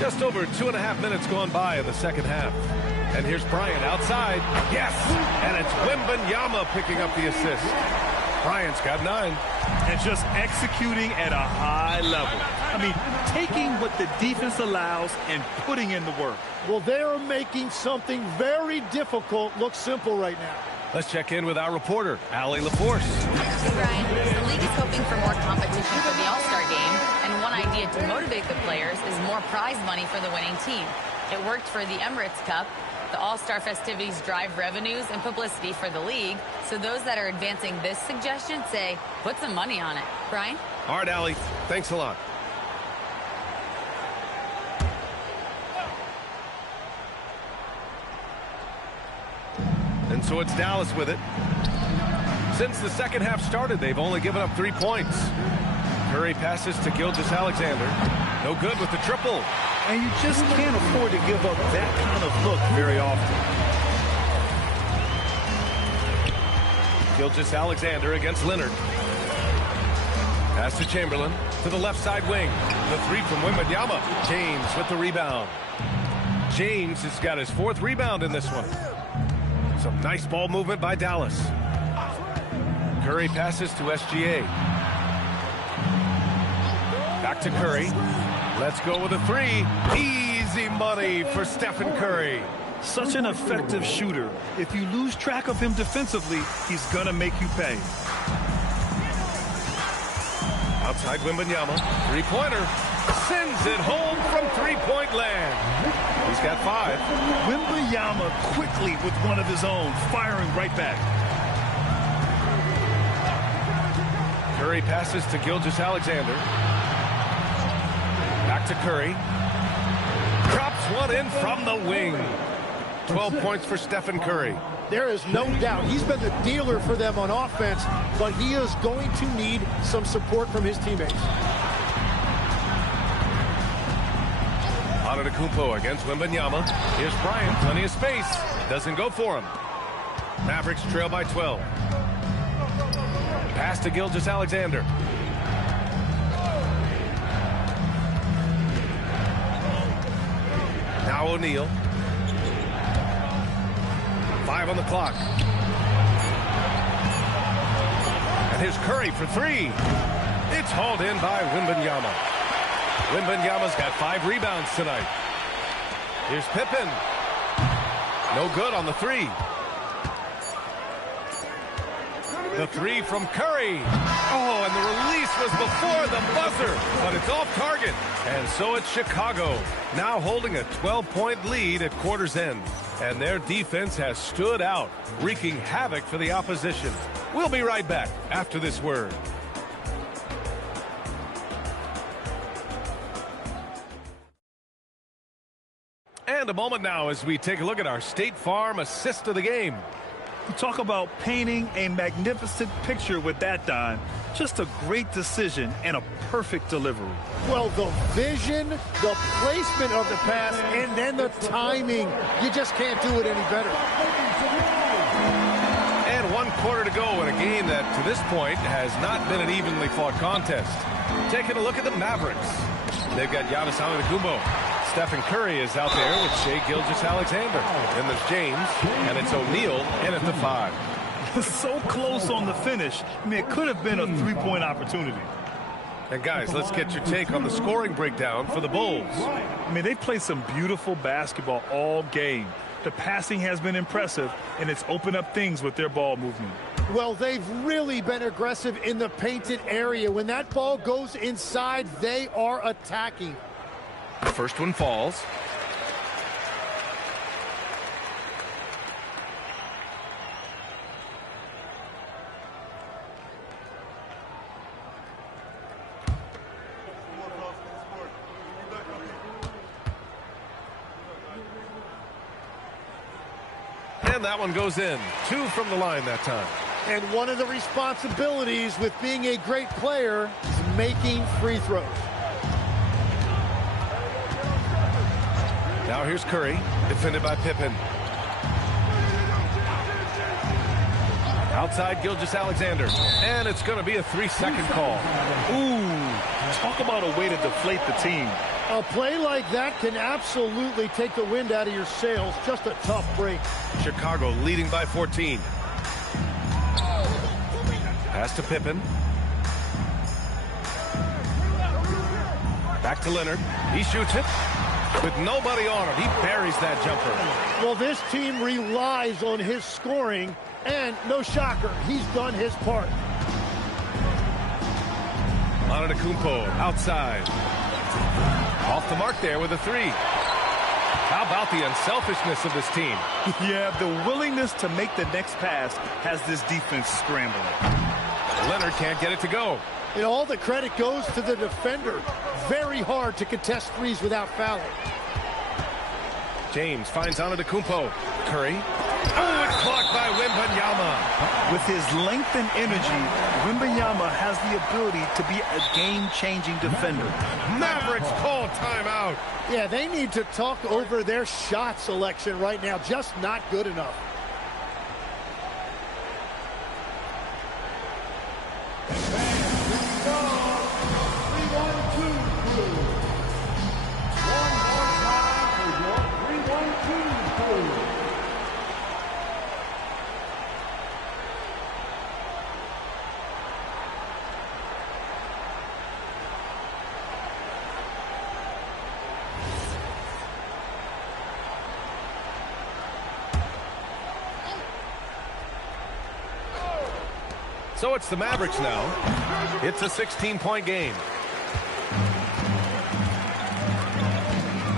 Just over 2.5 minutes gone by in the second half. And here's Bryant outside. Yes! And it's Wembanyama picking up the assist. Bryant's got 9. And just executing at a high level. I mean, taking what the defense allows and putting in the work. Well, they're making something very difficult look simple right now. Let's check in with our reporter, Allie LaForce. Hey, Brian. The league is hoping for more competition for the All-Star game, and one idea to motivate the players is more prize money for the winning team. It worked for the Emirates Cup. The All-Star festivities drive revenues and publicity for the league, so those that are advancing this suggestion say, put some money on it. Brian? All right, Allie. Thanks a lot. And so it's Dallas with it. Since the second half started, they've only given up 3 points. Curry passes to Gilgeous-Alexander. No good with the triple. And you just can't afford to give up that kind of look very often. Gilgeous-Alexander against Leonard. Pass to Chamberlain to the left side wing. The 3 from Wembanyama. James with the rebound. James has got his 4th rebound in this one. Some nice ball movement by Dallas. Curry passes to SGA. Back to Curry. Let's go with a 3. Easy money for Stephen Curry. Such an effective shooter. If you lose track of him defensively, he's going to make you pay. Outside Wembanyama. 3-pointer. Sends it home from 3-point land. He's got 5. Wembanyama quickly with one of his own, firing right back. Curry passes to Gilgeous-Alexander. Back to Curry. Drops one in from the wing. 12 points for Stephen Curry. There is no doubt he's been the dealer for them on offense, but he is going to need some support from his teammates. Antetokounmpo against Wembanyama. Here's Bryant, plenty of space. Doesn't go for him. Mavericks trail by 12. Pass to Gilgeous-Alexander. Now O'Neal. 5 on the clock. And here's Curry for 3. It's hauled in by Wembanyama. Wembanyama's got 5 rebounds tonight. Here's Pippen. No good on the 3. The 3 from Curry. Oh, and the release was before the buzzer, but it's off target. And so it's Chicago, now holding a 12-point lead at quarter's end. And their defense has stood out, wreaking havoc for the opposition. We'll be right back after this word. And a moment now as we take a look at our State Farm assist of the game. You talk about painting a magnificent picture with that, Don. Just a great decision and a perfect delivery. Well, the vision, the placement of the pass, and then the timing. You just can't do it any better. 1 quarter to go in a game that, to this point, has not been an evenly fought contest. Taking a look at the Mavericks. They've got Giannis Antetokounmpo. Stephen Curry is out there with Shai Gilgeous-Alexander. Then there's James, and it's O'Neal in at the 5. So close on the finish. I mean, it could have been a three-point opportunity. And guys, let's get your take on the scoring breakdown for the Bulls. I mean, they played some beautiful basketball all game. The passing has been impressive, and it's opened up things with their ball movement. Well, they've really been aggressive in the painted area. When that ball goes inside, they are attacking. The first one falls. And that one goes in. 2 from the line that time. And one of the responsibilities with being a great player is making free throws. Now here's Curry, defended by Pippen. Outside Gilgeous-Alexander. And it's going to be a 3-second call. Ooh, talk about a way to deflate the team. A play like that can absolutely take the wind out of your sails. Just a tough break. Chicago leading by 14. Pass to Pippen. Back to Leonard. He shoots it. With nobody on him, he buries that jumper. Well, this team relies on his scoring, and no shocker, he's done his part. Antetokounmpo outside. Off the mark there with a 3. How about the unselfishness of this team? Yeah, the willingness to make the next pass has this defense scrambling. Leonard can't get it to go. And all the credit goes to the defender. Very hard to contest threes without fouling. James finds Antetokounmpo. Curry. Oh, it's blocked by Wembanyama. With his length and energy, Wembanyama has the ability to be a game-changing defender. Mavericks call timeout. Yeah, they need to talk over their shot selection right now. Just not good enough. So it's the Mavericks now. It's a 16-point game.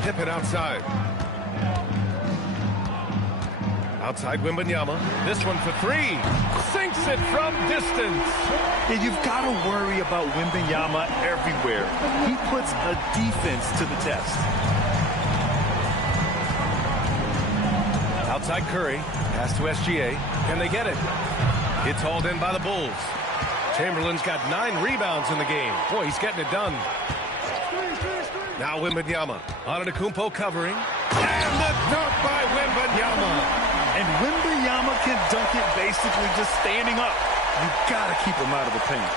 Pippen outside. Outside Wembanyama. This one for 3. Sinks it from distance. Yeah, you've got to worry about Wembanyama everywhere. He puts a defense to the test. Outside Curry. Pass to SGA. Can they get it? It's hauled in by the Bulls. Chamberlain's got 9 rebounds in the game. Boy, he's getting it done. Now Wembanyama. Antetokounmpo covering. And the dunk by Wembanyama. And Wembanyama can dunk it basically just standing up. You've got to keep him out of the paint.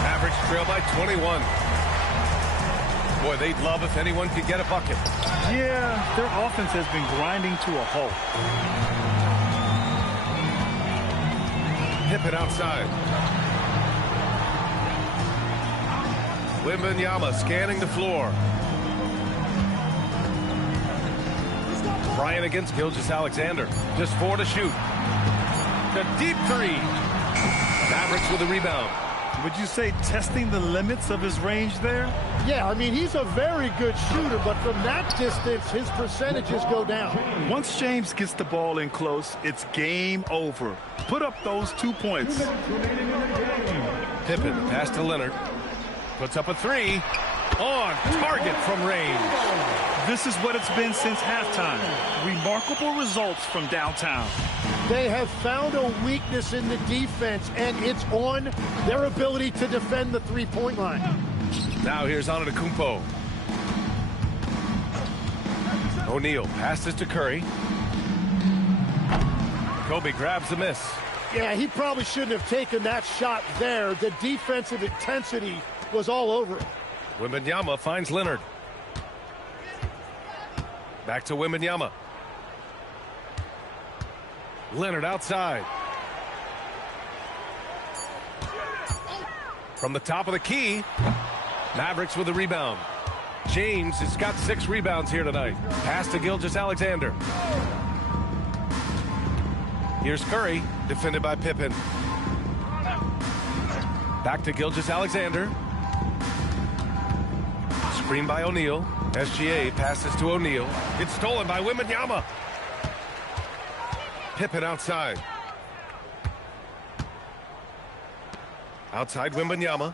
Mavericks trail by 21. Boy, they'd love if anyone could get a bucket. Yeah, their offense has been grinding to a halt. Pippen outside. Wembanyama scanning the floor. Bryant against Gilgeous-Alexander. Just 4 to shoot. The deep 3. Mavericks with a rebound. Would you say testing the limits of his range there? Yeah, I mean, he's a very good shooter, but from that distance, his percentages go down. Once James gets the ball in close, it's game over. Put up those 2 points. Pippen, pass to Leonard. Puts up a 3. On target from range. This is what it's been since halftime. Remarkable results from downtown. They have found a weakness in the defense, and it's on their ability to defend the three-point line. Now here's Antetokounmpo. O'Neal passes to Curry. Kobe grabs the miss. Yeah, he probably shouldn't have taken that shot there. The defensive intensity was all over him. Wembanyama finds Leonard. Back to Wembanyama. Leonard outside. From the top of the key, Mavericks with a rebound. James has got 6 rebounds here tonight. Pass to Gilgeous-Alexander. Here's Curry, defended by Pippen. Back to Gilgeous-Alexander. Screen by O'Neal. SGA passes to O'Neal. It's stolen by Wembanyama. Pippen outside. Outside Wembanyama.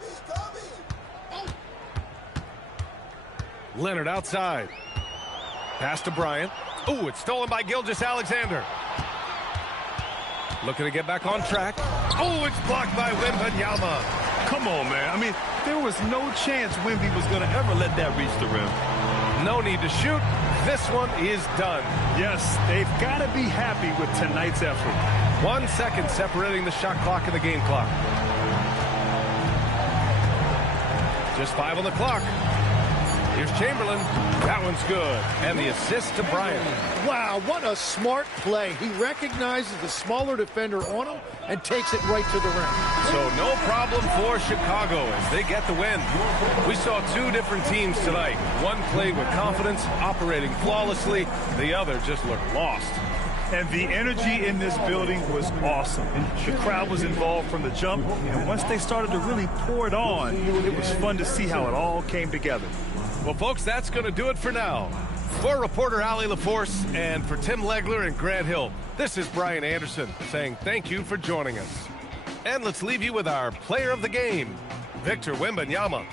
Leonard outside. Pass to Bryant. Oh, it's stolen by Gilgeous-Alexander. Looking to get back on track. Oh, it's blocked by Wembanyama. Come on, man. I mean, there was no chance Wemby was going to ever let that reach the rim. No need to shoot. This one is done. Yes, they've got to be happy with tonight's effort. 1 second separating the shot clock and the game clock. Just 5 on the clock. Here's Chamberlain. That one's good. And the assist to Bryant. Wow, what a smart play. He recognizes the smaller defender on him and takes it right to the rim. So no problem for Chicago as they get the win. We saw 2 different teams tonight. One played with confidence, operating flawlessly. The other just looked lost. And the energy in this building was awesome. The crowd was involved from the jump, and once they started to really pour it on, it was fun to see how it all came together. Well, folks, that's going to do it for now. For reporter Allie LaForce and for Tim Legler and Grant Hill, this is Brian Anderson saying thank you for joining us. And let's leave you with our player of the game, Victor Wembanyama.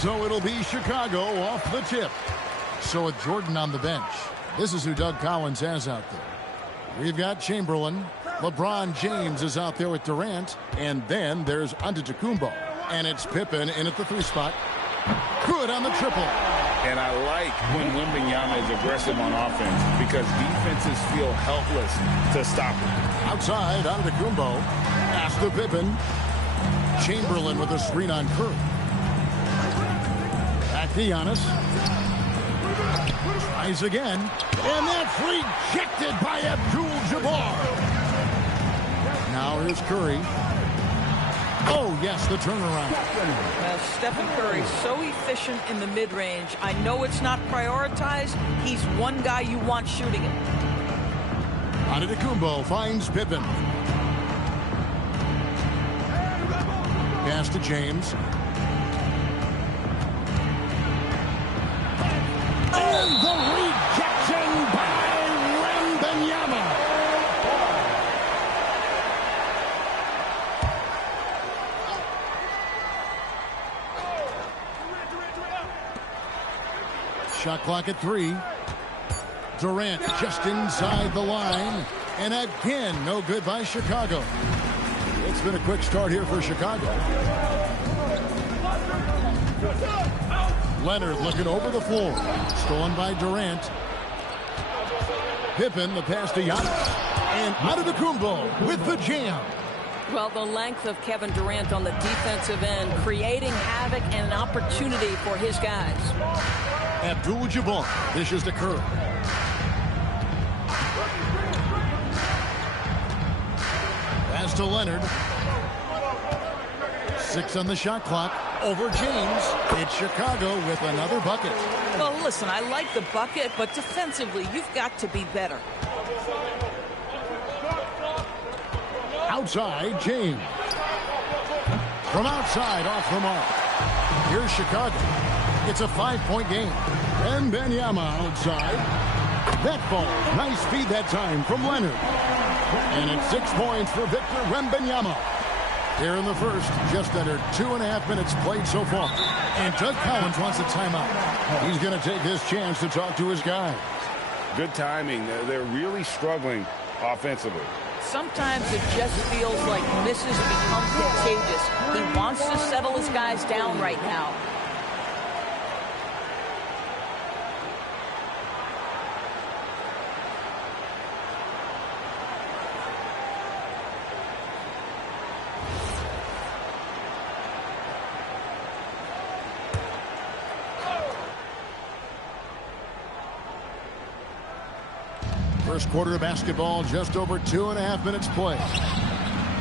So it'll be Chicago off the tip. So with Jordan on the bench, this is who Doug Collins has out there. We've got Chamberlain. LeBron James is out there with Durant. And then there's Antetokounmpo. And it's Pippen in at the 3 spot. Good on the triple. And I like when Wembanyama is aggressive on offense because defenses feel helpless to stop him. Outside, Antetokounmpo. Pass to Pippen. Chamberlain with a screen on Curry. Back to Giannis. Tries again. And that's rejected by Abdul-Jabbar. Now here's Curry. Oh, yes, the turnaround. Well, Stephen Curry, so efficient in the mid-range. I know it's not prioritized. He's one guy you want shooting it. Antetokounmpo finds Pippen. Pass to James. And the rejection by Wembanyama. Shot clock at 3. Durant just inside the line. And again, no good by Chicago. It's been a quick start here for Chicago. Leonard looking over the floor. Stolen by Durant. Pippen, the pass to Giannis. And Antetokounmpo with the jam. Well, the length of Kevin Durant on the defensive end, creating havoc and an opportunity for his guys. Abdul-Jabbar dishes to Curry. Pass to Leonard. 6 on the shot clock. Over James. It's Chicago with another bucket. Well, listen, I like the bucket, but defensively, you've got to be better. Outside, James. From outside, off the mark. Here's Chicago. It's a 5-point game. Wembanyama outside. That ball. Nice feed that time from Leonard. And it's 6 points for Victor Wembanyama. Here in the first, just under 2.5 minutes played so far. And Doug Collins wants a timeout. He's going to take this chance to talk to his guy. Good timing. They're really struggling offensively. Sometimes it just feels like misses become contagious. He wants to settle his guys down right now. First quarter of basketball, just over 2.5 minutes played.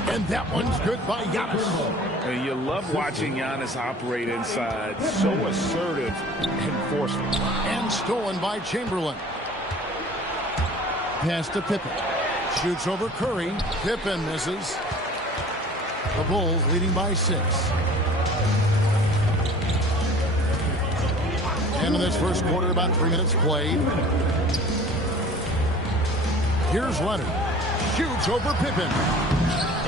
And that one's good by Giannis. And you love watching Giannis operate inside. So assertive and forceful. And stolen by Chamberlain. Pass to Pippen. Shoots over Curry. Pippen misses. The Bulls leading by 6. End of this first quarter, about 3 minutes played. Here's Leonard. Shoots over Pippen.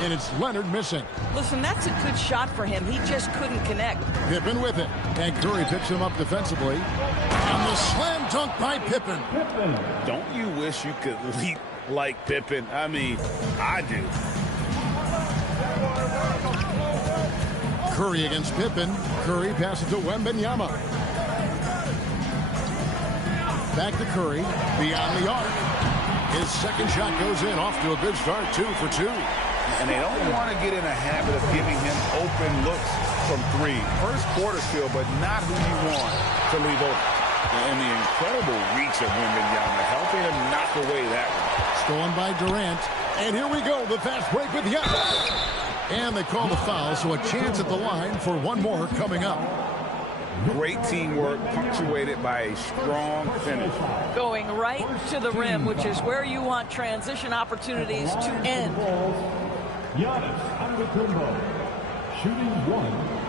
And it's Leonard missing. Listen, that's a good shot for him. He just couldn't connect. Pippen with it. And Curry picks him up defensively. And the slam dunk by Pippen. Don't you wish you could leap like Pippen? I mean, I do. Curry against Pippen. Curry passes to Wembanyama. Back to Curry. Beyond the arc. His second shot goes in, off to a good start, 2 for 2. And they don't want to get in a habit of giving him open looks from 3. First quarter still, but not who you want to leave open. And the incredible reach of Wembanyama, helping him knock away that one. Stolen by Durant. And here we go, the fast break with Giannis. And they call the foul, so a chance at the line for one more coming up. Great teamwork, punctuated by a strong finish. Going right to the rim, which is where you want transition opportunities to end. Giannis Antetokounmpo, shooting 1.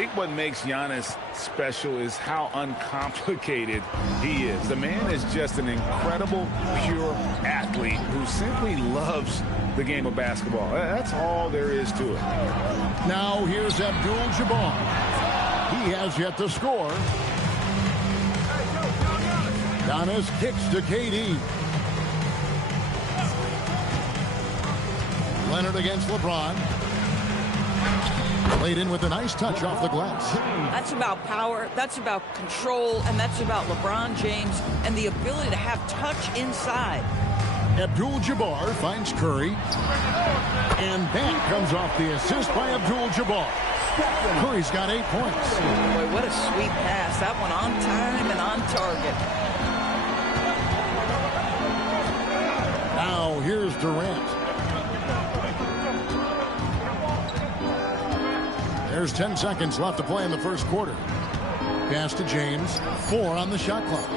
think what makes Giannis special is how uncomplicated he is. The man is just an incredible, pure athlete who simply loves the game of basketball. That's all there is to it. Now here's Abdul-Jabbar. He has yet to score. Giannis kicks to KD. Leonard against LeBron. Laid in with a nice touch off the glass. That's about power, that's about control, and that's about LeBron James and the ability to have touch inside. Abdul-Jabbar finds Curry. And that comes off the assist by Abdul-Jabbar. Curry's got 8 points. Boy, what a sweet pass. That one on time and on target. Now here's Durant. There's 10 seconds left to play in the first quarter. Pass to James. 4 on the shot clock.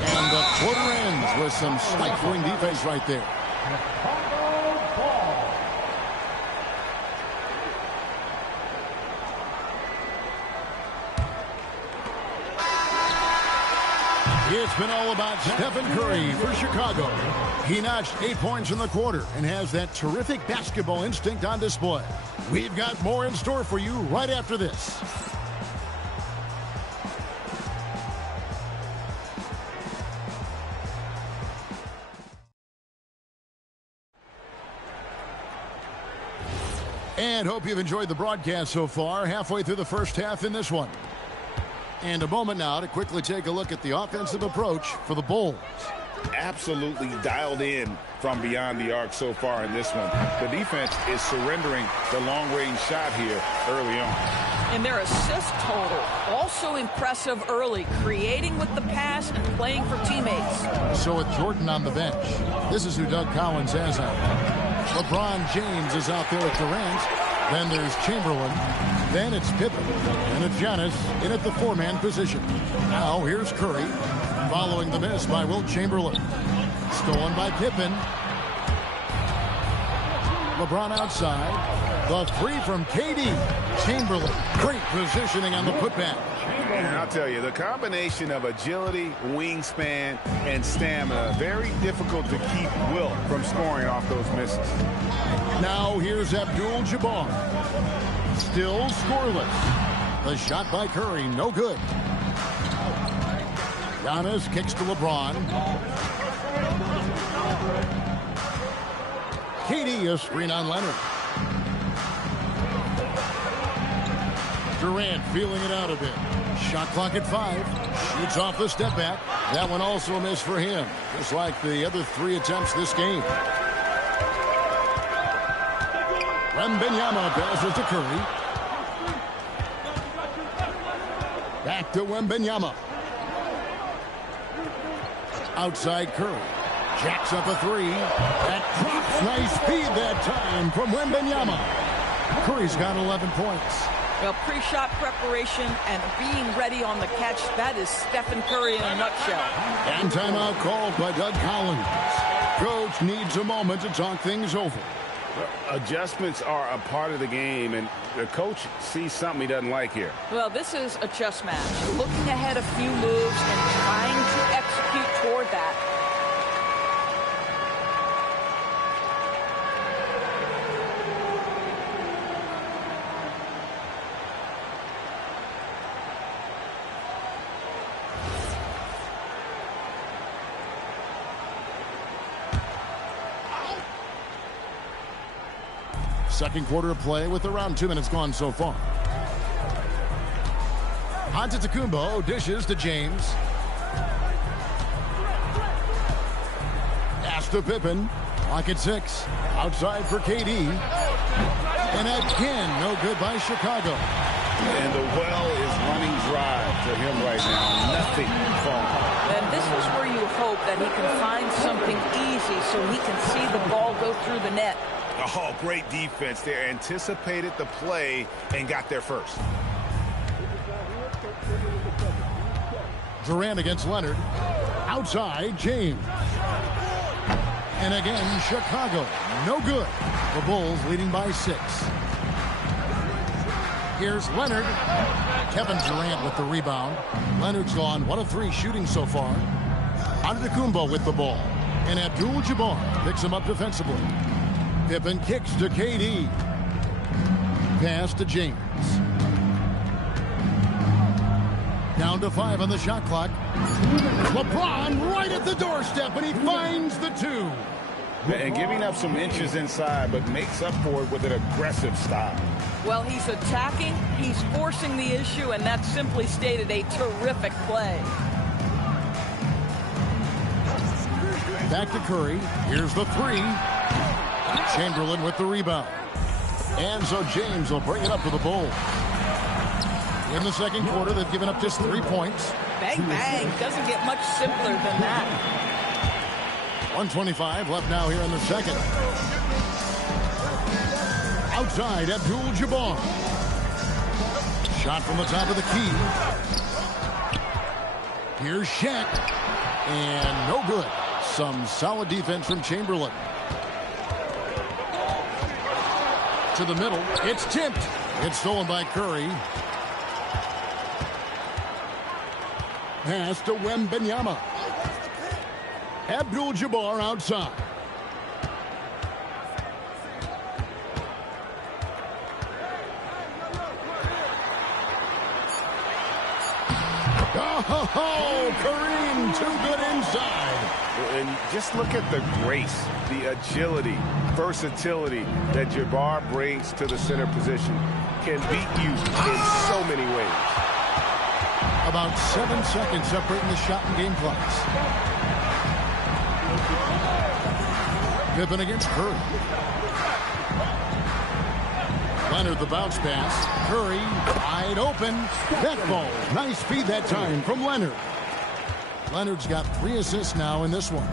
And the quarter ends with some stifling defense right there. It's been all about Stephen Curry for Chicago. He notched 8 points in the quarter and has that terrific basketball instinct on display. We've got more in store for you right after this. And hope you've enjoyed the broadcast so far. Halfway through the first half in this one. And a moment now to quickly take a look at the offensive approach for the Bulls. Absolutely dialed in from beyond the arc so far in this one. The defense is surrendering the long-range shot here early on. And their assist total also impressive early, creating with the pass and playing for teammates. So with Jordan on the bench, this is who Doug Collins has out. LeBron James is out there with Durant. Then there's Chamberlain. Then it's Pippen. And it's Giannis in at the 4-man position. Now here's Curry. Following the miss by Wilt Chamberlain. Stolen by Pippen. LeBron outside. The 3 from KD. Chamberlain. Great positioning on the putback. And I'll tell you, the combination of agility, wingspan, and stamina, very difficult to keep Wilt from scoring off those misses. Now here's Abdul-Jabbar. Still scoreless. The shot by Curry, no good. Giannis kicks to LeBron. KD a screen on Leonard. Durant feeling it out a bit. Shot clock at 5. Shoots off the step back. That one also a miss for him, just like the other 3 attempts this game. Wembanyama passes to Curry. Back to Wembanyama. Outside Curry. Jacks up a 3. That drops. Nice speed that time from Wembanyama. Curry's got 11 points. Well, pre-shot preparation and being ready on the catch, that is Stephen Curry in a nutshell. And timeout called by Doug Collins. Coach needs a moment to talk things over. Adjustments are a part of the game, and the coach sees something he doesn't like here. Well, this is a chess match. Looking ahead a few moves and trying to execute toward that. Second quarter of play with around 2 minutes gone so far. Antetokounmpo dishes to James. Pass to Pippen. Clock at 6. Outside for KD. And again, no good by Chicago. And the well is running dry for him right now. Nothing falling. And this is where you hope that he can find something easy so he can see the ball go through the net. Oh, great defense there. Anticipated the play and got there first. Durant against Leonard. Outside, James. And again, Chicago. No good. The Bulls leading by 6. Here's Leonard. Kevin Durant with the rebound. Leonard's gone 1 of 3 shooting so far. Antetokounmpo with the ball. And Abdul-Jabbar picks him up defensively. Pippen kicks to KD. Pass to James. Down to 5 on the shot clock. LeBron right at the doorstep, and he finds the 2. And giving up some inches inside, but makes up for it with an aggressive stop. Well, he's attacking, he's forcing the issue, and that's simply stated a terrific play. Back to Curry. Here's the 3. Chamberlain with the rebound. And so James will bring it up for the Bulls. In the second quarter, they've given up just 3 points. Bang, bang. Doesn't get much simpler than that. 1:25 left now here in the second. Outside, Abdul-Jabbar. Shot from the top of the key. Here's Shaq. And no good. Some solid defense from Chamberlain. To the middle. It's tipped. It's stolen by Curry. Pass to Wembanyama. Abdul-Jabbar outside. Oh, Kareem, too good inside. And just look at the grace, the agility, versatility that Jabbar brings to the center position. Can beat you in so many ways. About 7 seconds separating the shot and game clocks. Pippen against Curry. Leonard the bounce pass. Curry wide open. That ball. Nice feed that time from Leonard. Leonard's got 3 assists now in this one.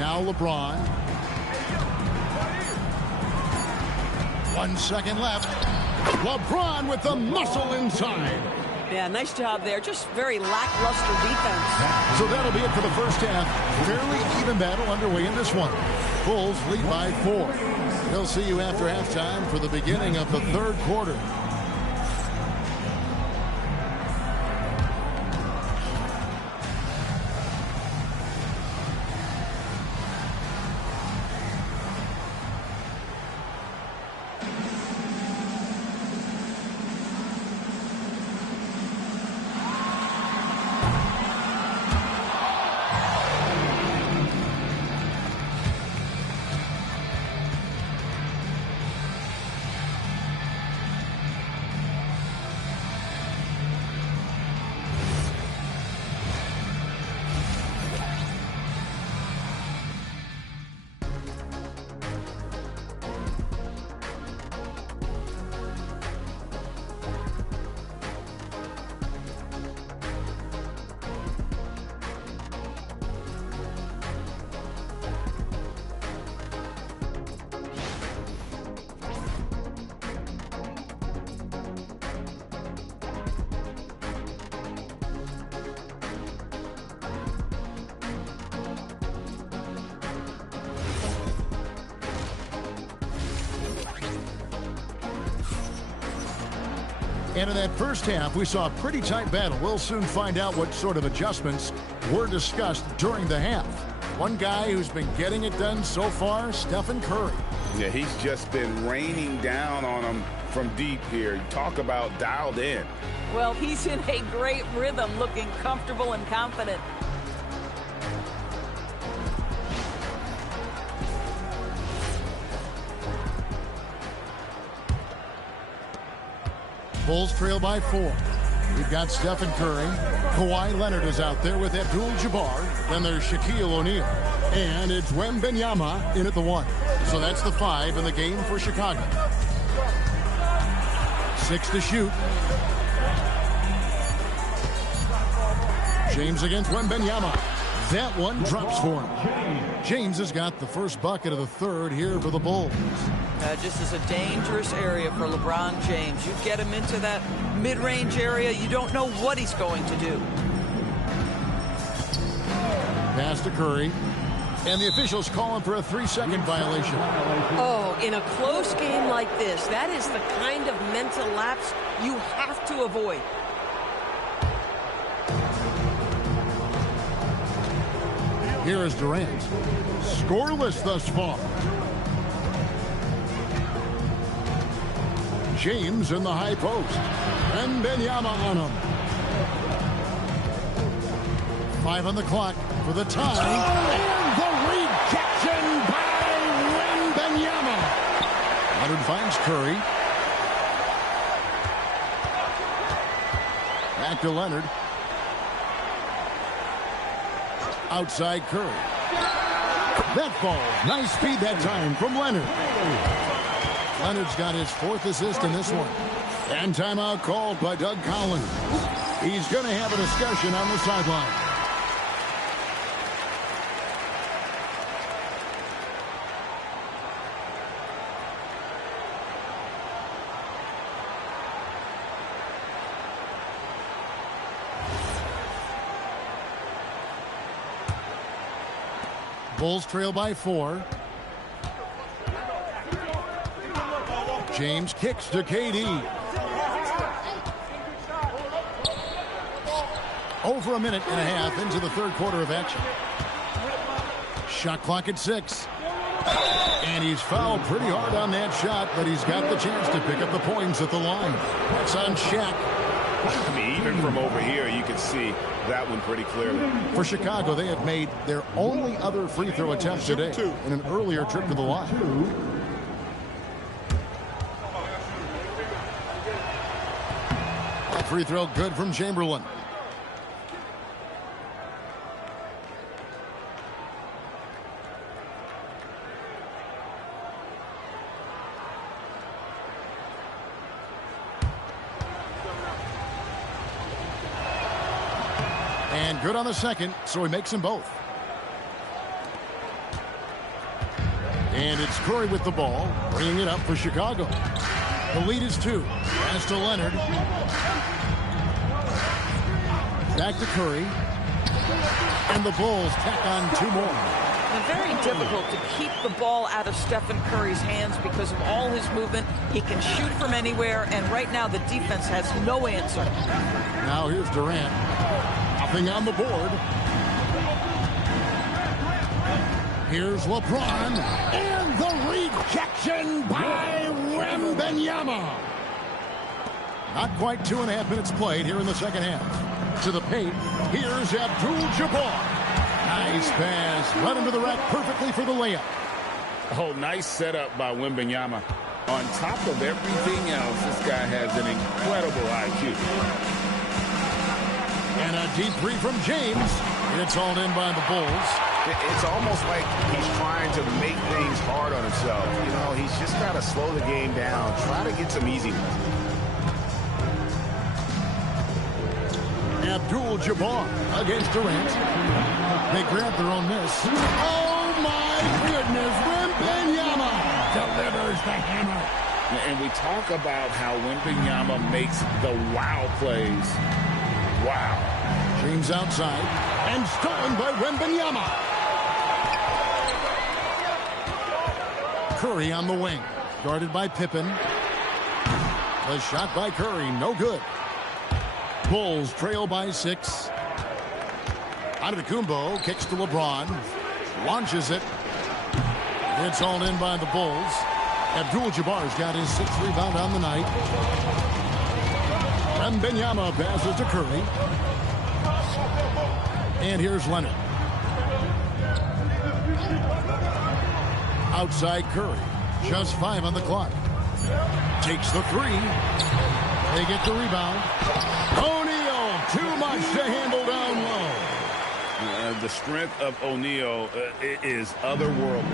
Now LeBron. 1 second left. LeBron with the muscle inside. Yeah, nice job there. Just very lackluster defense. So that'll be it for the first half. Fairly even battle underway in this one. Bulls lead by 4. They'll see you after halftime for the beginning of the third quarter. And in that first half, we saw a pretty tight battle. We'll soon find out what sort of adjustments were discussed during the half. One guy who's been getting it done so far, Stephen Curry. Yeah, he's just been raining down on him from deep here. Talk about dialed in. Well, he's in a great rhythm, looking comfortable and confident. Bulls trail by 4. We've got Stephen Curry. Kawhi Leonard is out there with Abdul-Jabbar. Then there's Shaquille O'Neal. And it's Wembanyama in at the 1. So that's the 5 in the game for Chicago. 6 to shoot. James against Wembanyama. That one drops for him. James has got the first bucket of the third here for the Bulls. Just as a dangerous area for LeBron James. You get him into that mid-range area, you don't know what he's going to do. Pass to Curry. And the officials calling for a 3-second violation. Oh, in a close game like this, that is the kind of mental lapse you have to avoid. Here is Durant. Scoreless thus far. James in the high post. And Wembanyama on him. 5 on the clock for the tie. And the rejection by Wembanyama. Leonard finds Curry. Back to Leonard. Outside Curry. That falls. Nice speed that time from Leonard. Leonard's got his 4th assist in this one. And timeout called by Doug Collins. He's going to have a discussion on the sideline. Bulls trail by 4. James kicks to KD. Over a minute and a half into the 3rd quarter of action. Shot clock at 6. And he's fouled pretty hard on that shot, but he's got the chance to pick up the points at the line. That's on Shaq. I mean, even from over here, you can see that one pretty clearly. For Chicago, they have made their only other free throw attempt today in an earlier trip to the line. A free throw good from Chamberlain. And good on the second, so he makes them both. And it's Curry with the ball, bringing it up for Chicago. The lead is 2. Pass to Leonard. Back to Curry. And the Bulls tack on 2 more. And very difficult to keep the ball out of Stephen Curry's hands because of all his movement. He can shoot from anywhere, and right now the defense has no answer. Now here's Durant. Nothing on the board. Here's LeBron. And the rejection by Wembanyama. Not quite 2.5 minutes played here in the second half. To the paint. Here's Abdul-Jabbar. Nice pass. Right into the rack perfectly for the layup. Oh, nice setup by Wembanyama. On top of everything else, this guy has an incredible IQ. And a deep three from James. It's hauled in by the Bulls. It's almost like he's trying to make things hard on himself. You know, he's just got to slow the game down. Try to get some easy ones. Abdul-Jabbar against Durant. They grab their own miss. Oh, my goodness. Wembanyama delivers the hammer. And we talk about how Wembanyama makes the wow plays. Wow. James outside. And stolen by Wembanyama. Curry on the wing. Guarded by Pippen. The shot by Curry. No good. Bulls trail by 6. Antetokounmpo kicks to LeBron. Launches it. It's hauled in by the Bulls. Abdul-Jabbar's got his 6th rebound on the night. Wembanyama passes to Curry. And here's Leonard. Outside Curry. Just 5 on the clock. Takes the 3. They get the rebound. O'Neal, too much to handle down low. The strength of O'Neal is otherworldly.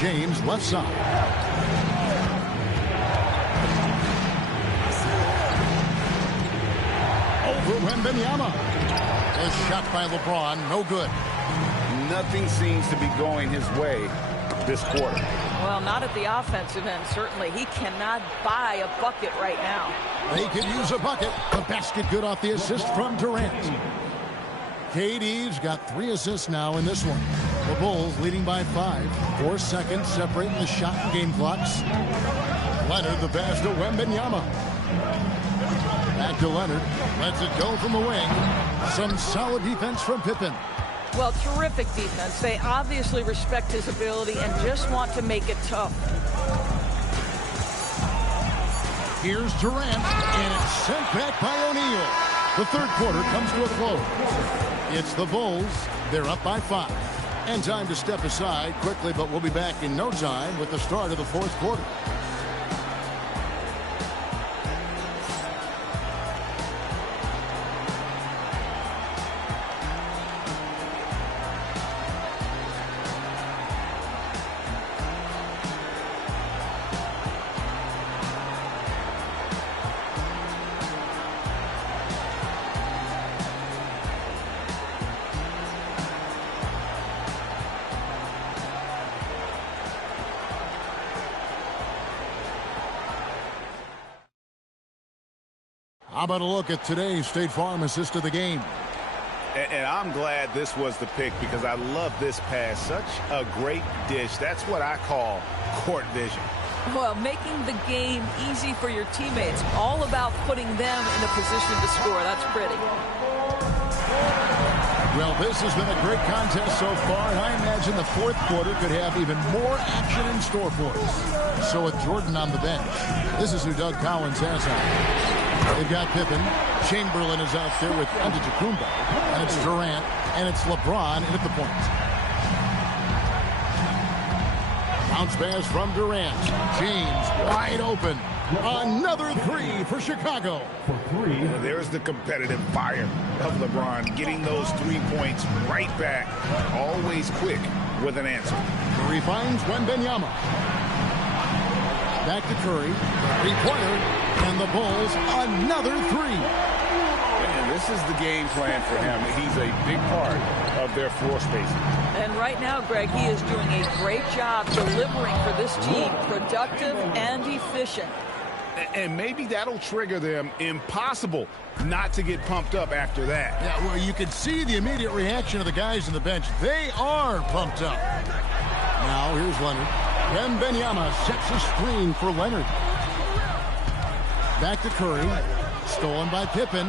James left side. Over Wembanyama. A shot by LeBron, no good. Nothing seems to be going his way this quarter. Well, not at the offensive end, certainly. He cannot buy a bucket right now. They could use a bucket. The basket good off the assist from Durant. KD's got 3 assists now in this one. The Bulls leading by 5. 4 seconds separating the shot and game clocks. Leonard the pass to Wembanyama. Back to Leonard. Lets it go from the wing. Some solid defense from Pippen. Well, terrific defense. They obviously respect his ability and just want to make it tough. Here's Durant, and it's sent back by O'Neal. The third quarter comes to a close. It's the Bulls. They're up by 5. And time to step aside quickly, but we'll be back in no time with the start of the fourth quarter. How about a look at today's State Farm assist of the game? And I'm glad this was the pick because I love this pass. Such a great dish. That's what I call court vision. Well, making the game easy for your teammates. All about putting them in a position to score. That's pretty. Well, this has been a great contest so far, and I imagine the fourth quarter could have even more action in store for us. So with Jordan on the bench, this is who Doug Collins has out. They've got Pippen. Chamberlain is out there with Antetokounmpo. And it's Durant. And it's LeBron in at the point. Bounce pass from Durant. James wide open. Another 3 for Chicago. There's the competitive fire of LeBron. Getting those 3 points right back. Always quick with an answer. Curry finds Wembanyama. Back to Curry. 3-pointer. And the Bulls, another 3. And this is the game plan for him. He's a big part of their floor spacing. And right now, Greg, he is doing a great job delivering for this team. Productive and efficient. And maybe that'll trigger them. Impossible not to get pumped up after that. Yeah, well, you can see the immediate reaction of the guys on the bench. They are pumped up. Now, here's Leonard. Wembanyama sets a screen for Leonard. Back to Curry. Stolen by Pippen.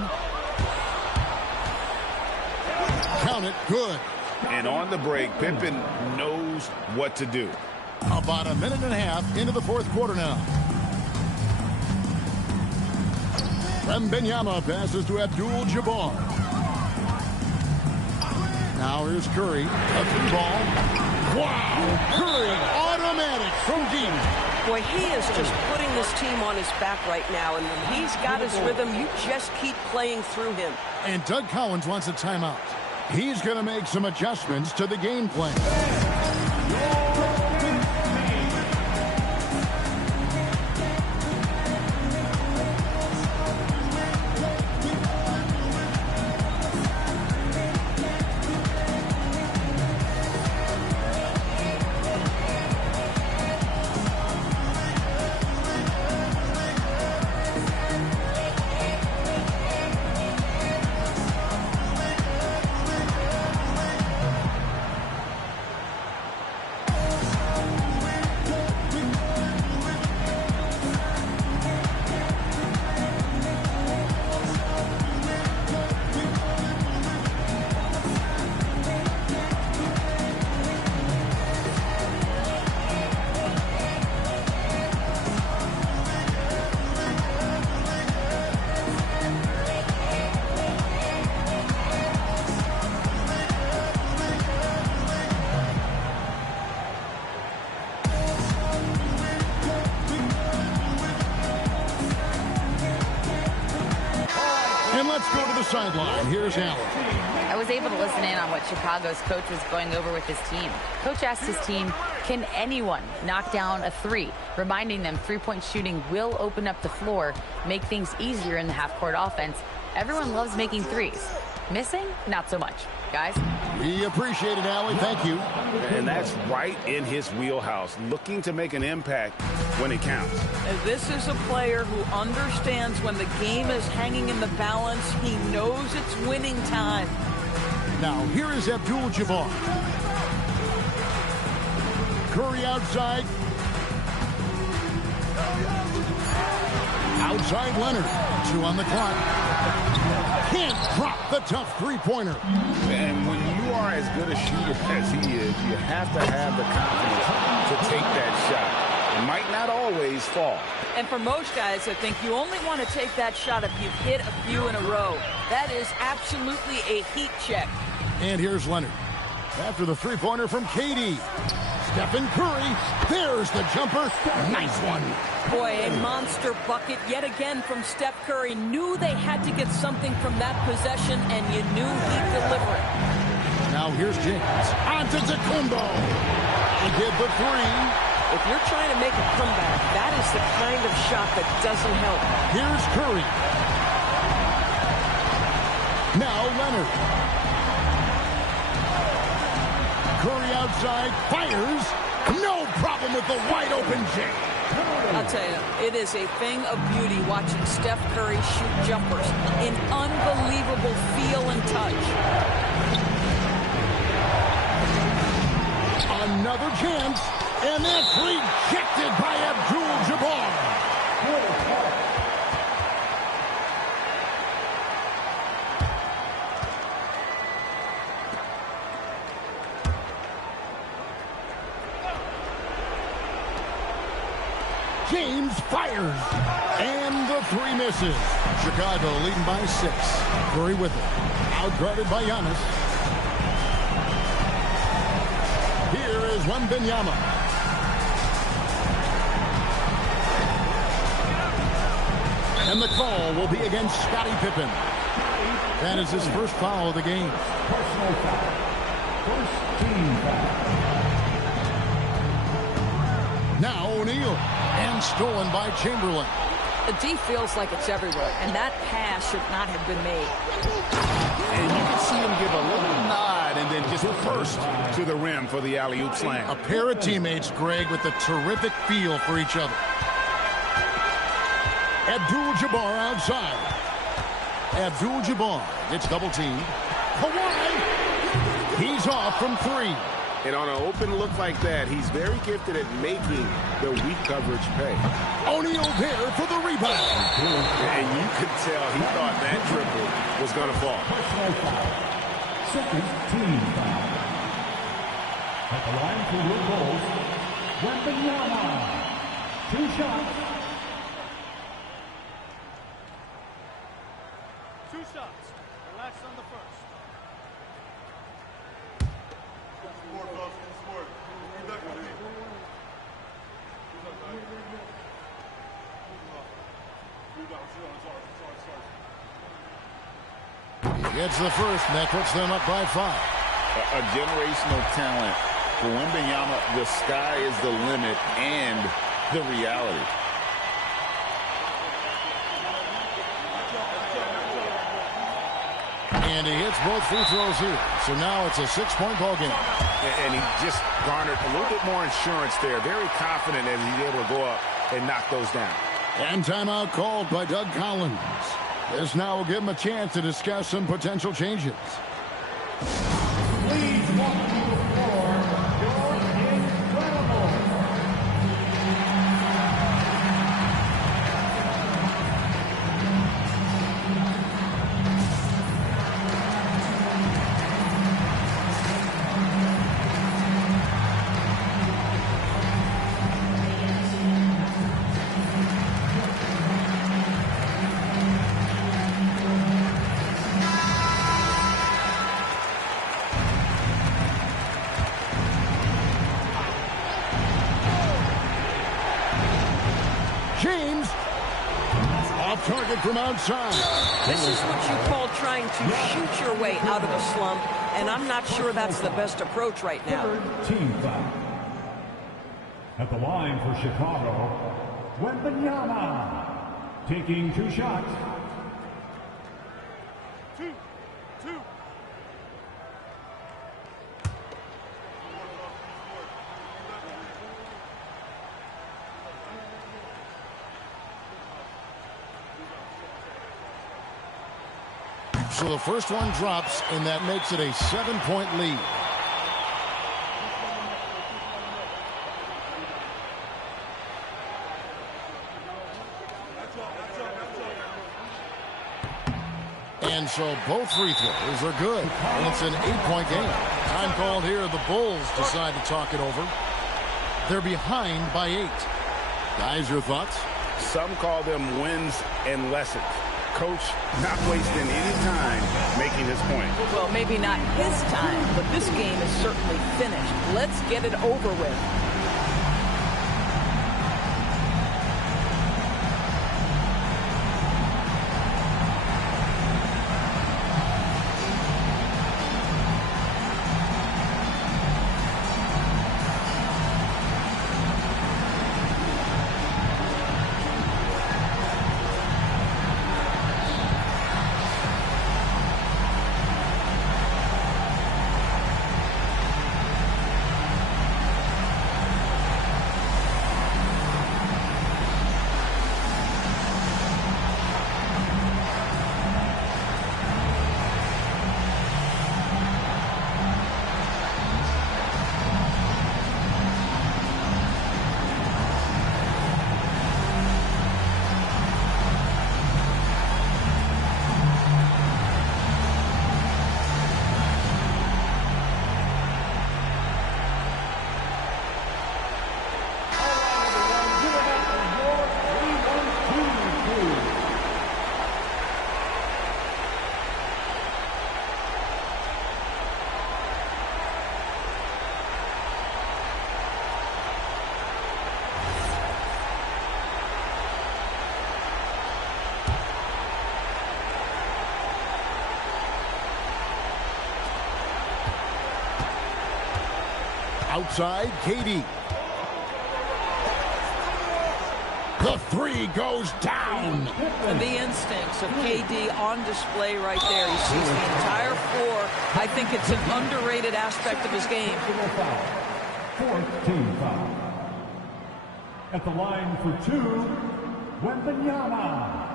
Count it. Good. And on the break, Pippen knows what to do. About a minute and a half into the fourth quarter now. Wembanyama passes to Abdul-Jabbar. Now here's Curry. A 3-ball. Wow! Curry automatic from deep. Boy, he is just putting this team on his back right now, and when he's got his rhythm, you just keep playing through him. And Doug Collins wants a timeout. He's going to make some adjustments to the game plan. And let's go to the sideline. Here's Allen. I was able to listen in on what Chicago's coach was going over with his team. Coach asked his team, can anyone knock down a 3? Reminding them 3-point shooting will open up the floor, make things easier in the half-court offense. Everyone loves making 3s. Missing? Not so much. Guys? We appreciate it, Allie. Thank you. And that's right in his wheelhouse, looking to make an impact when it counts. This is a player who understands when the game is hanging in the balance. He knows it's winning time. Now, here is Abdul-Jabbar. Curry outside. Outside Leonard. 2 on the clock. Can't drop the tough three-pointer. And when you are as good a shooter as he is, you have to have the confidence to take that shot. It might not always fall. And for most guys, I think you only want to take that shot if you've hit a few in a row. That is absolutely a heat check. And here's Leonard. After the three-pointer from KD. Stephen Curry. There's the jumper. Nice one. Boy, a monster bucket yet again from Steph Curry. Knew they had to get something from that possession, and you knew he'd deliver it. Now here's James. Antetokounmpo. He did the three. If you're trying to make a comeback, that is the kind of shot that doesn't help. Here's Curry. Now Leonard. Curry outside, fires. No problem with the wide-open J. I'll tell you, it is a thing of beauty watching Steph Curry shoot jumpers. An unbelievable feel and touch. Another chance, and that's rejected by Abdul-Jabbar. James fires, and the three misses. Chicago leading by 6. Curry with it. Outguarded by Giannis. Here is Wembanyama. And the call will be against Scottie Pippen. That is his first foul of the game. Personal foul. First team foul. Now O'Neal. And stolen by Chamberlain. The D feels like it's everywhere, and that pass should not have been made. And you can see him give a little nod and then just burst to the rim for the alley-oop slam. A pair of teammates, Greg, with a terrific feel for each other. Abdul-Jabbar outside. Abdul-Jabbar gets double-teamed. Kawhi! He's off from 3. And on an open look like that, he's very gifted at making the weak coverage pay. O'Neal there for the rebound. And you could tell he thought that triple was going to fall. Personal foul. Second team foul. At the line for your goals, Wembanyama. 2 shots. 2 shots. Relax on the first. Gets the first, and that puts them up by 5. A generational talent. For Wembanyama, the sky is the limit and the reality. And he hits both free throws here. So now it's a 6-point ball game. And he just garnered a little bit more insurance there. Very confident as he's able to go up and knock those down. And timeout called by Doug Collins. This now will give him a chance to discuss some potential changes. Please welcome to the floor, your incredible. James off target from outside. This is what you call trying to shoot your way out of a slump, and I'm not sure that's the best approach right now. Third team foul. At the line for Chicago, Wembanyama. Taking 2 shots. 2. So the first one drops, and that makes it a 7-point lead. And so both free throws are good. And it's an 8-point game. Time called here. The Bulls decide to talk it over. They're behind by 8. Guys, your thoughts? Some call them wins and lessons. Coach not wasting any time making his point. Well, maybe not his time, but this game is certainly finished. Let's get it over with. Outside, KD. The three goes down. And the instincts of KD on display right there. He sees the entire floor. I think it's an underrated aspect of his game. Fourth team foul. At the line for 2, Wembanyama.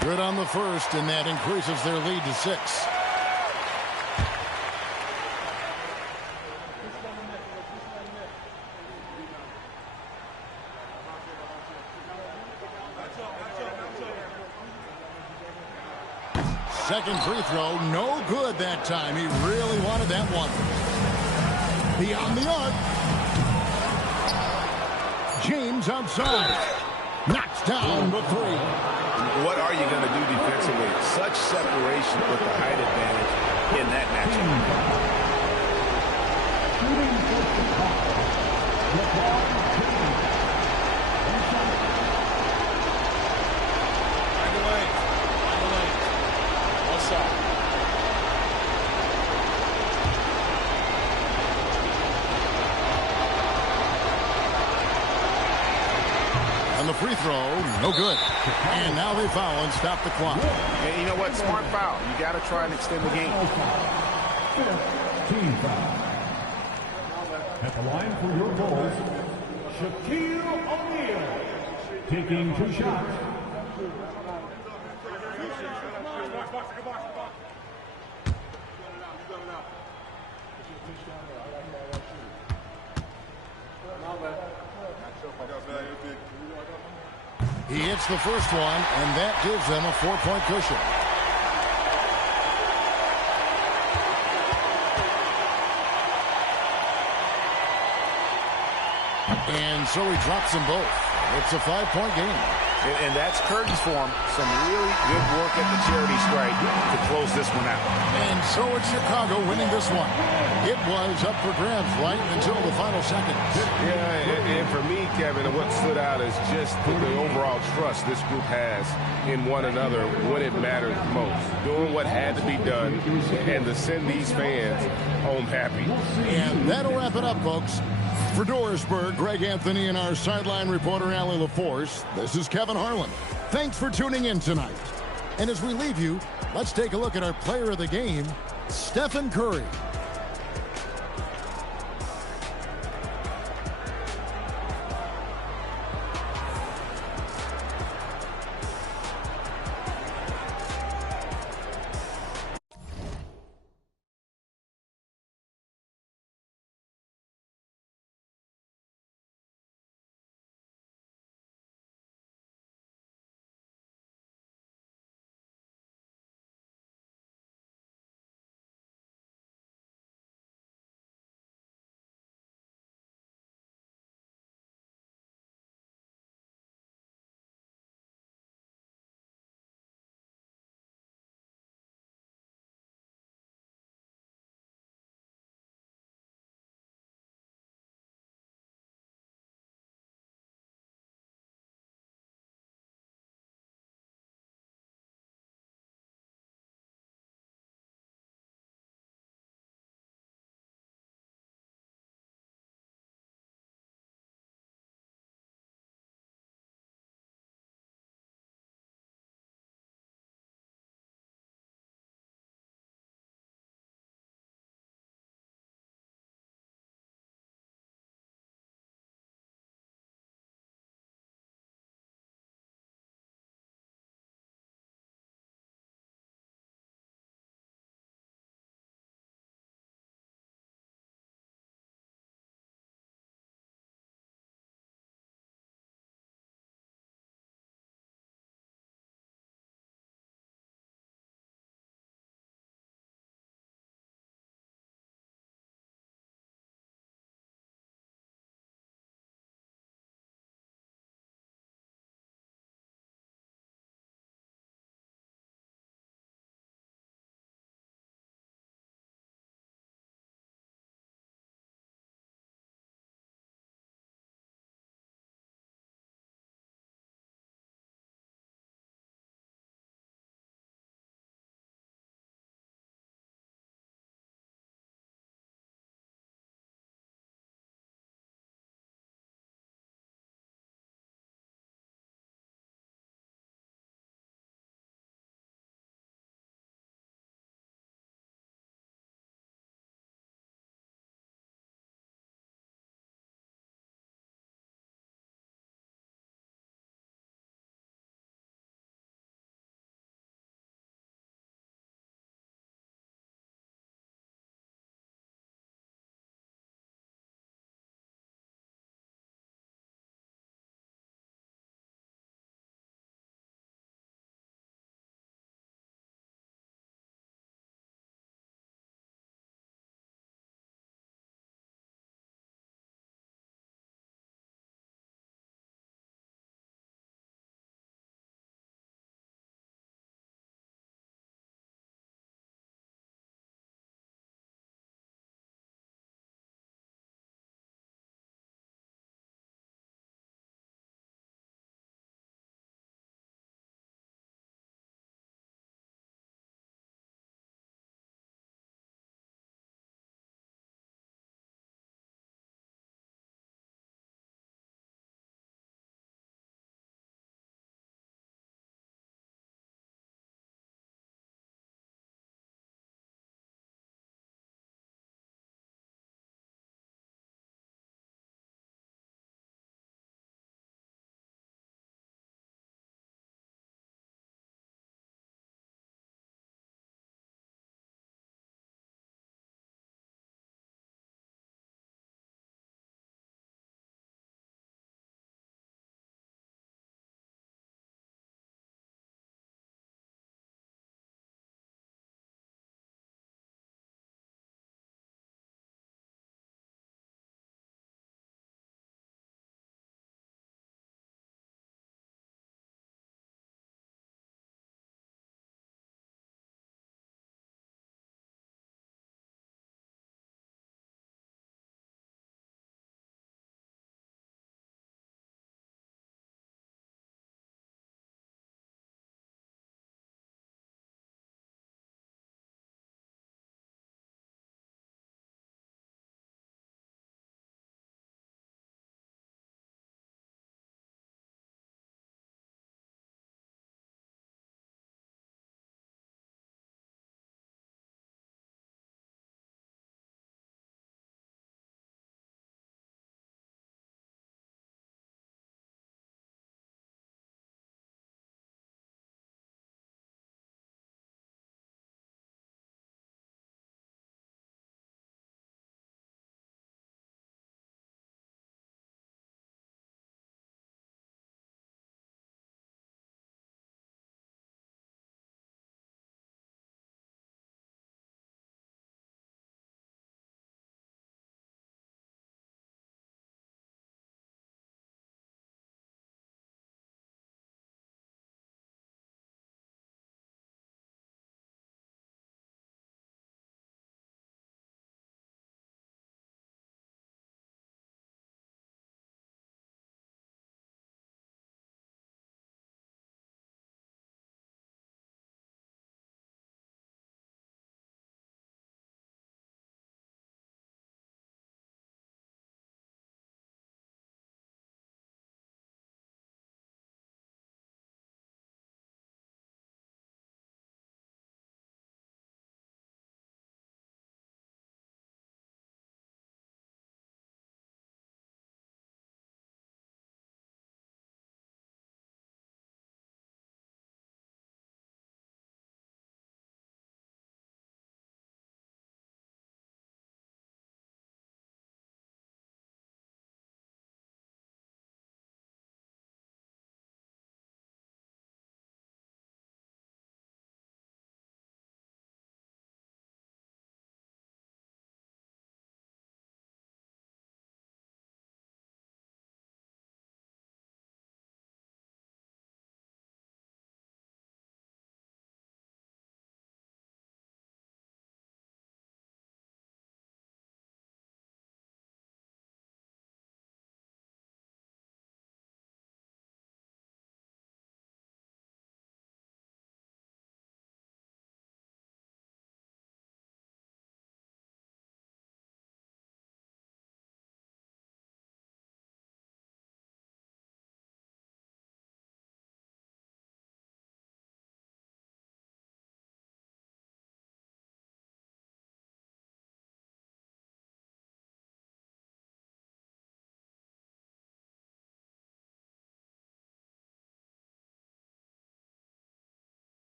Good on the first, and that increases their lead to 6. Second free throw, no good that time. He really wanted that one. Beyond the arc. James outside. Knocks down the 3. What are you going to do defensively? Such separation with the height advantage in that matchup. And the free throw, no good. And now they foul and stop the clock. And you know what? Smart foul. You got to try and extend the game. Team foul. At the line for your goals, Shaquille O'Neal. Taking 2 shots. He hits the first one, and that gives them a 4-point cushion. And so he drops them both. It's a 5-point game. And that's curtains for him. Some really good work at the charity stripe to close this one out. And so it's Chicago winning this one. It was up for grabs right until the final seconds. Yeah, and for me, Kevin, what stood out is just the overall trust this group has in one another when it mattered most. Doing what had to be done and to send these fans home happy. And that'll wrap it up, folks. For Dorisburg, Greg Anthony, and our sideline reporter, Allie LaForce, this is Kevin Harlan. Thanks for tuning in tonight. And as we leave you, let's take a look at our player of the game, Stephen Curry.